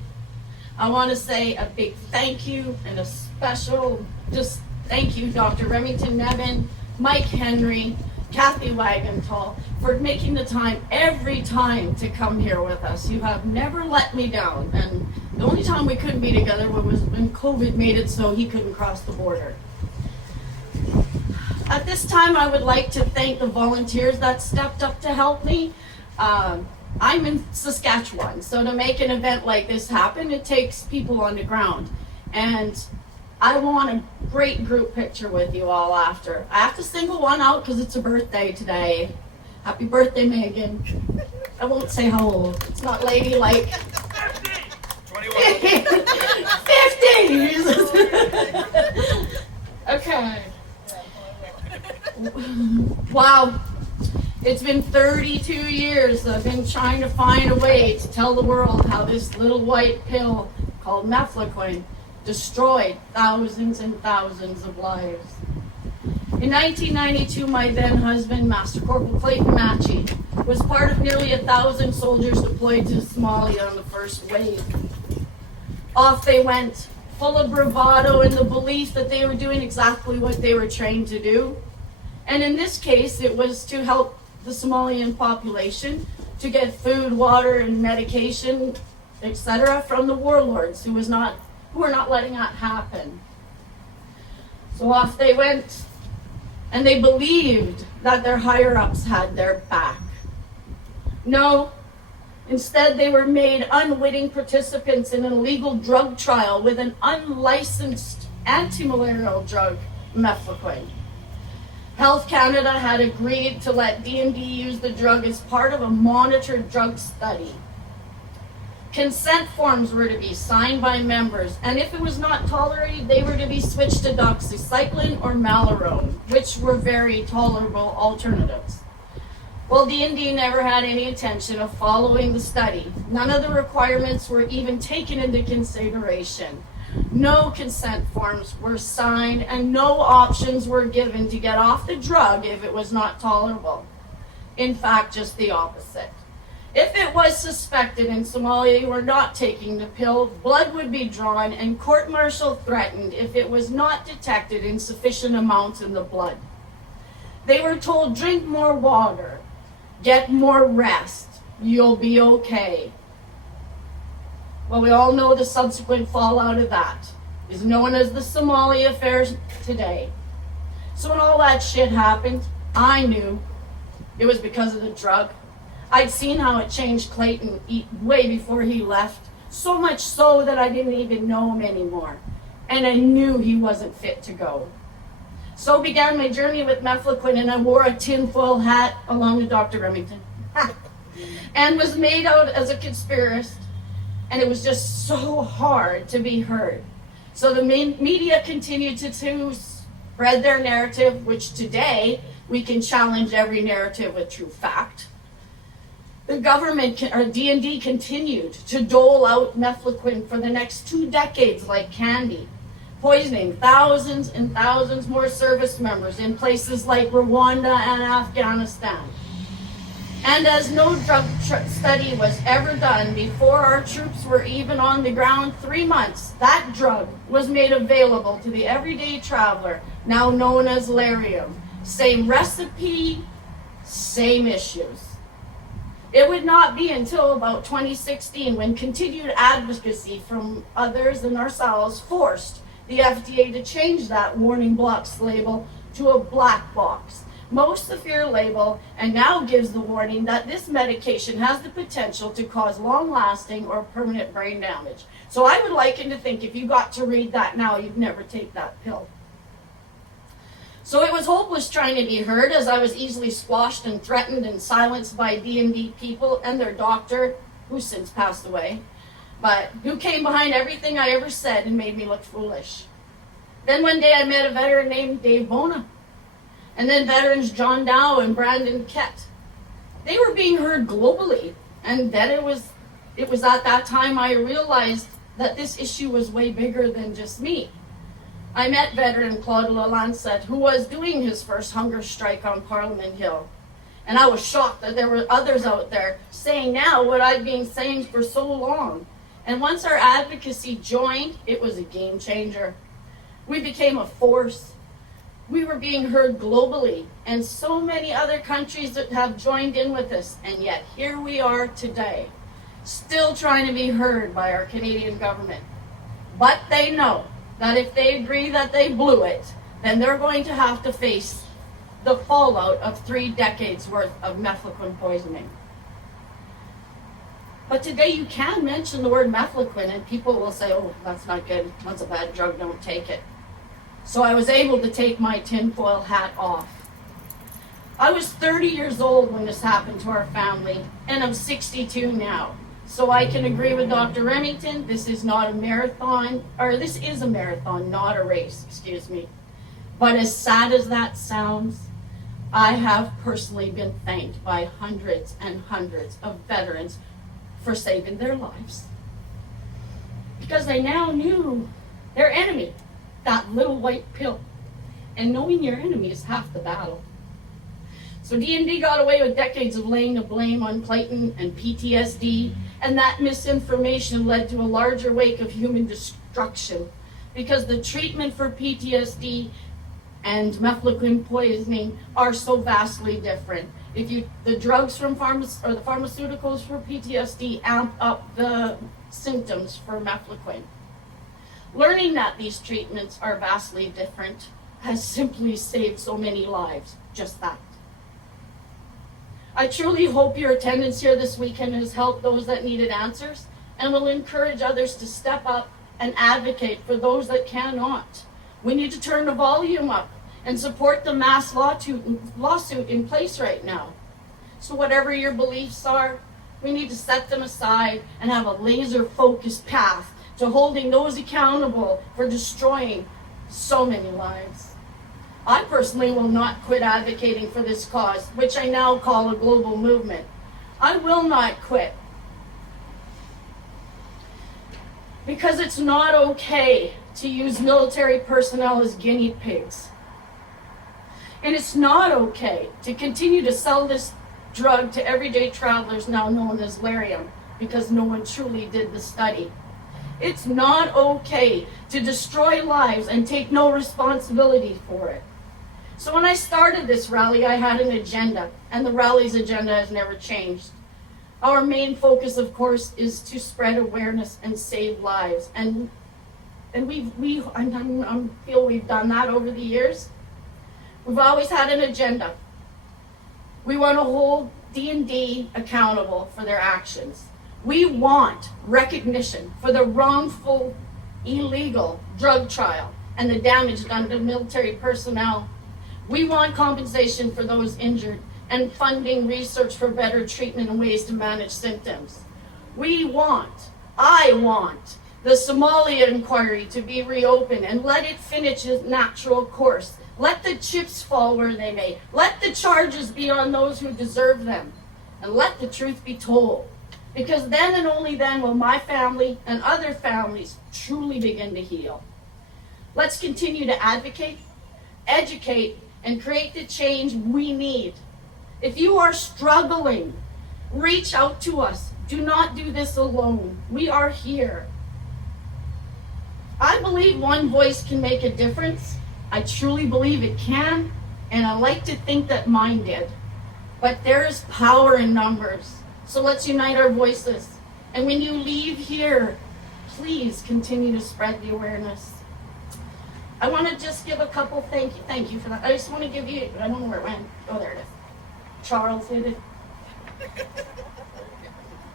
I want to say a big thank you and a special just thank you, Dr. Remington Nevin, Mike Henry, Kathy Wagenthal, for making the time every time to come here with us. You have never let me down. And the only time we couldn't be together was when COVID made it so he couldn't cross the border. At this time, I would like to thank the volunteers that stepped up to help me. I'm in Saskatchewan, so to make an event like this happen, it takes people on the ground. And I want a great group picture with you all after. I have to single one out because it's a birthday today. Happy birthday, Megan. I won't say how old. It's not ladylike. 50! 50s! Okay. Wow. It's been 32 years I've been trying to find a way to tell the world how this little white pill called Mefloquine destroyed thousands and thousands of lives. In 1992, my then husband, Master Corporal Clayton Matchie, was part of nearly 1,000 soldiers deployed to Somalia on the first wave. Off they went, full of bravado and the belief that they were doing exactly what they were trained to do. And in this case, it was to help the Somalian population to get food, water, and medication, etc., from the warlords who were not letting that happen. So off they went, and they believed that their higher-ups had their back. No, instead they were made unwitting participants in an illegal drug trial with an unlicensed anti-malarial drug, Mefloquine. Health Canada had agreed to let DND use the drug as part of a monitored drug study. Consent forms were to be signed by members, and if it was not tolerated, they were to be switched to doxycycline or Malarone, which were very tolerable alternatives. Well, D&D never had any intention of following the study. None of the requirements were even taken into consideration. No consent forms were signed, and no options were given to get off the drug if it was not tolerable. In fact, just the opposite. If it was suspected in Somalia you were not taking the pill, blood would be drawn and court-martial threatened if it was not detected in sufficient amounts in the blood. They were told, drink more water, get more rest, you'll be okay. Well, we all know the subsequent fallout of that is known as the Somalia affairs today. So when all that shit happened, I knew it was because of the drug. I'd seen how it changed Clayton way before he left, so much so that I didn't even know him anymore. And I knew he wasn't fit to go. So began my journey with Mefloquine, and I wore a tinfoil hat along with Dr. Remington. And was made out as a conspiracist, and it was just so hard to be heard. So the media continued to spread their narrative, which today we can challenge every narrative with true fact. The government, or D&D, continued to dole out Mefloquine for the next 2 decades like candy, poisoning thousands and thousands more service members in places like Rwanda and Afghanistan. And as no drug study was ever done before our troops were even on the ground 3 months, that drug was made available to the everyday traveler, now known as Lariam. Same recipe, same issues. It would not be until about 2016 when continued advocacy from others and ourselves forced the FDA to change that warning box label to a black box, most severe label, and now gives the warning that this medication has the potential to cause long-lasting or permanent brain damage. So I would liken to think if you got to read that now, you'd never take that pill. So it was hopeless trying to be heard, as I was easily squashed and threatened and silenced by D&D people and their doctor, who since passed away, but who came behind everything I ever said and made me look foolish. Then one day I met a veteran named Dave Bona, and then veterans John Dow and Brandon Kett. They were being heard globally, and then it was at that time I realized that this issue was way bigger than just me. I met veteran Claude Lalancet, who was doing his first hunger strike on Parliament Hill. And I was shocked that there were others out there saying now what I'd been saying for so long. And once our advocacy joined, it was a game changer. We became a force. We were being heard globally, and so many other countries that have joined in with us. And yet here we are today, still trying to be heard by our Canadian government. But they know that if they agree that they blew it, then they're going to have to face the fallout of 3 decades worth of Mefloquine poisoning. But today you can mention the word Mefloquine and people will say, oh, that's not good, that's a bad drug, don't take it. So I was able to take my tinfoil hat off. I was 30 years old when this happened to our family, and I'm 62 now. So I can agree with Dr. Remington, this is not a marathon, or this is a marathon, not a race, excuse me. But as sad as that sounds, I have personally been thanked by hundreds and hundreds of veterans for saving their lives. Because they now knew their enemy, that little white pill. And knowing your enemy is half the battle. So D&D got away with decades of laying the blame on Clayton and PTSD, and that misinformation led to a larger wake of human destruction, because the treatment for PTSD and Mefloquine poisoning are so vastly different. The drugs from the pharmaceuticals for PTSD amp up the symptoms for Mefloquine. Learning that these treatments are vastly different has simply saved so many lives, just that. I truly hope your attendance here this weekend has helped those that needed answers, and will encourage others to step up and advocate for those that cannot. We need to turn the volume up and support the mass lawsuit in place right now. So whatever your beliefs are, We need to set them aside and have a laser-focused path to holding those accountable for destroying so many lives. I personally will not quit advocating for this cause, which I now call a global movement. I will not quit. Because it's not okay to use military personnel as guinea pigs. And it's not okay to continue to sell this drug to everyday travelers now known as Lariam, because no one truly did the study. It's not okay to destroy lives and take no responsibility for it. So when I started this rally, I had an agenda, and the rally's agenda has never changed. Our main focus, of course, is to spread awareness and save lives. And I feel we've done that over the years. We've always had an agenda. We want to hold D&D accountable for their actions. We want recognition for the wrongful, illegal drug trial and the damage done to military personnel. We want compensation for those injured and funding research for better treatment and ways to manage symptoms. I want the Somalia inquiry to be reopened and let it finish its natural course. Let the chips fall where they may. Let the charges be on those who deserve them. And let the truth be told. Because then and only then will my family and other families truly begin to heal. Let's continue to advocate, educate, and create the change we need. If you are struggling, reach out to us. Do not do this alone. We are here. I believe one voice can make a difference. I truly believe it can, and I like to think that mine did. But there is power in numbers, so let's unite our voices. And when you leave here, please continue to spread the awareness. I want to just give a couple thank you for that. I just want to give you, I don't know where it went. Oh, there it is. Charles hit it.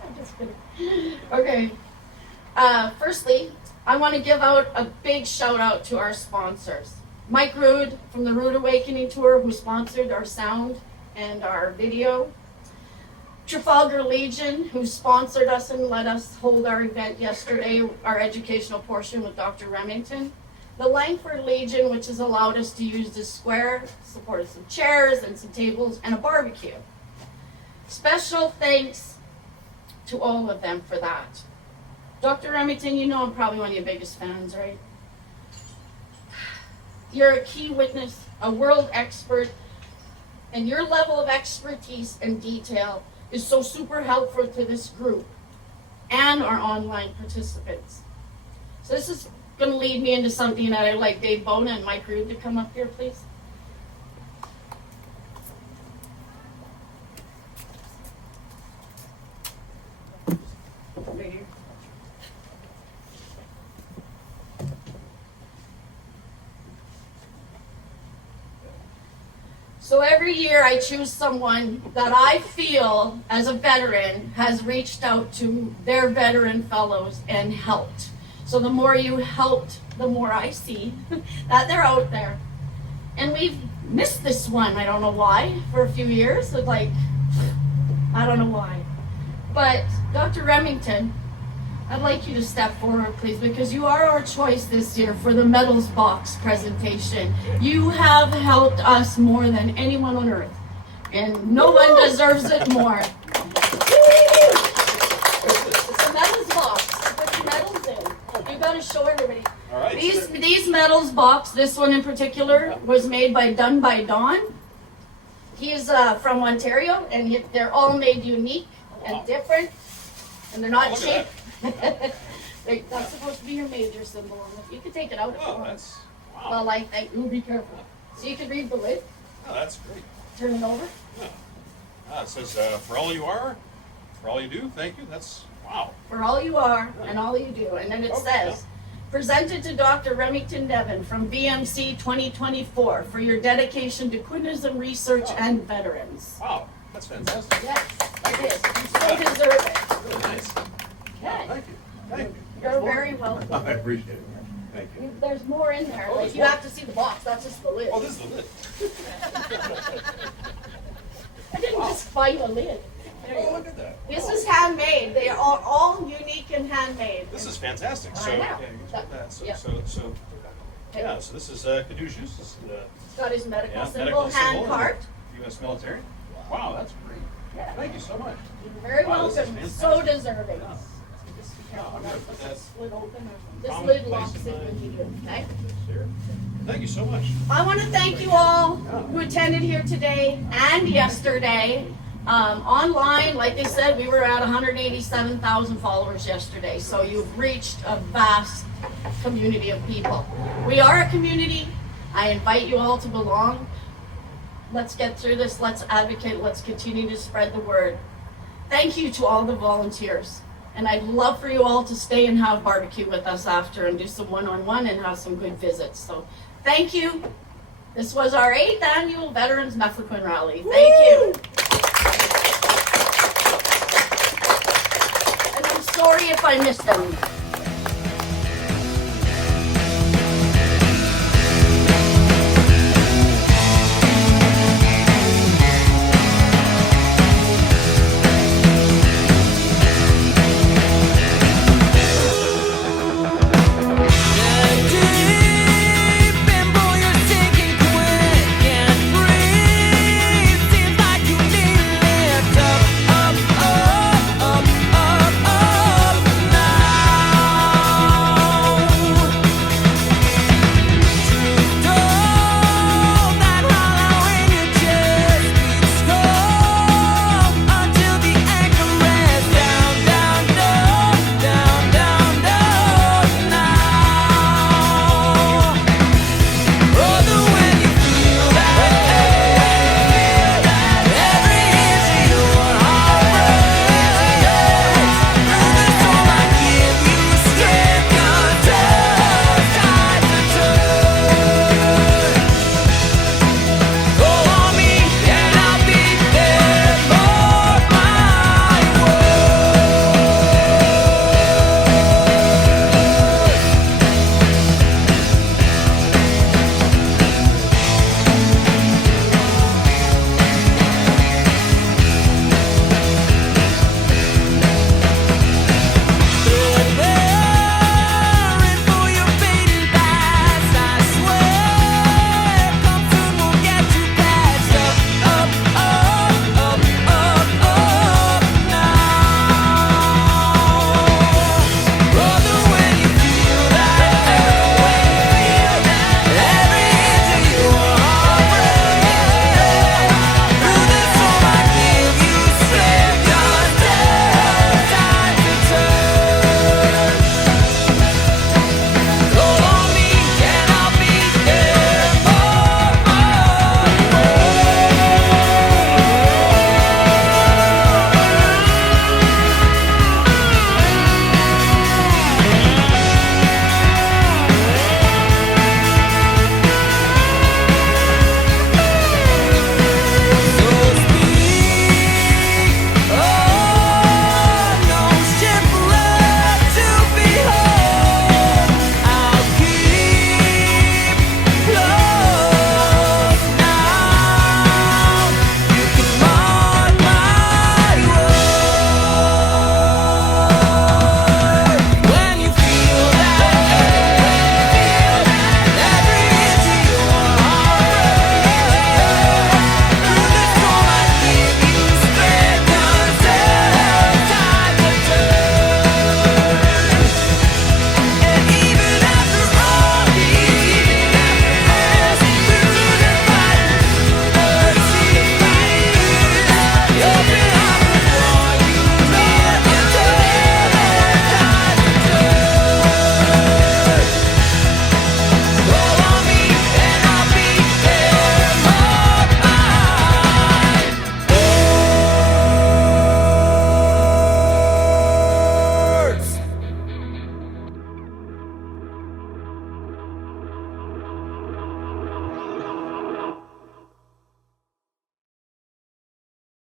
I'm just kidding. Okay. Firstly, I want to give out a big shout out to our sponsors. Mike Rude from the Rude Awakening Tour, who sponsored our sound and our video. Trafalgar Legion, who sponsored us and let us hold our event yesterday, our educational portion with Dr. Remington. The Langford Legion, which has allowed us to use this square, supported some chairs and some tables and a barbecue. Special thanks to all of them for that. Dr. Remington, you know I'm probably one of your biggest fans, right? You're a key witness, a world expert, and your level of expertise and detail is so super helpful to this group and our online participants. So this is going to lead me into something that I'd like Dave Bona and Mike Rude to come up here, please. Right here. So every year I choose someone that I feel as a veteran has reached out to their veteran fellows and helped. So the more you helped, the more I see that they're out there. And we've missed this one, I don't know why, for a few years. It's like, I don't know why. But Dr. Remington, I'd like you to step forward, please, because you are our choice this year for the medals box presentation. You have helped us more than anyone on earth, and no one deserves it more. It's a medals box. Put your medals in. You got to show everybody. All right. These medals box, this one in particular, was made by Done by Don. He's from Ontario, and they're all made unique and different, and they're not cheap. That's supposed to be your major symbol on it. You can take it out if you want. That's, wow. Well, I think you be careful. So you can read the lid. Oh, that's great. Turn it over. It says, for all you are, for all you do, thank you. That's, wow. For all you are and all you do. And then it says, presented to Dr. Remington Devon from VMC 2024 for your dedication to quintism research and veterans. Wow, that's fantastic. Yes, it is. You so deserve it. Really nice. Okay. Thank you. Thank you. You're very welcome. I appreciate it. Thank you. There's more in there. Oh, Like there's you more. have to see the box, not just the lid. Oh, this is the lid. I didn't just buy you a lid. There you Oh, go. look at that. This is handmade. They are all unique and handmade. This is fantastic. I So, know. yeah, you can put that. So, Yeah. yeah, so this is Caduceus. This is, It's got his medical yeah, symbol, medical hand symbol, cart. U.S. military. Wow, that's great. Yeah. Thank you so much. You're very Wow, this is welcome. So fantastic. deserving. Yeah. Just be Yeah, careful I'm not gonna to put that split open or something. This common lid place locks in it my- when you do it, okay? Sure. Thank you so much. I want to thank you all who attended here today and yesterday. Online, like I said, we were at 187,000 followers yesterday, so you've reached a vast community of people. We are a community. I invite you all to belong. Let's get through this. Let's advocate. Let's continue to spread the word. Thank you to all the volunteers. And I'd love for you all to stay and have barbecue with us after and do some one-on-one and have some good visits. So thank you. This was our 8th annual Veterans Mefloquine Rally. Thank you. And I'm sorry if I missed them.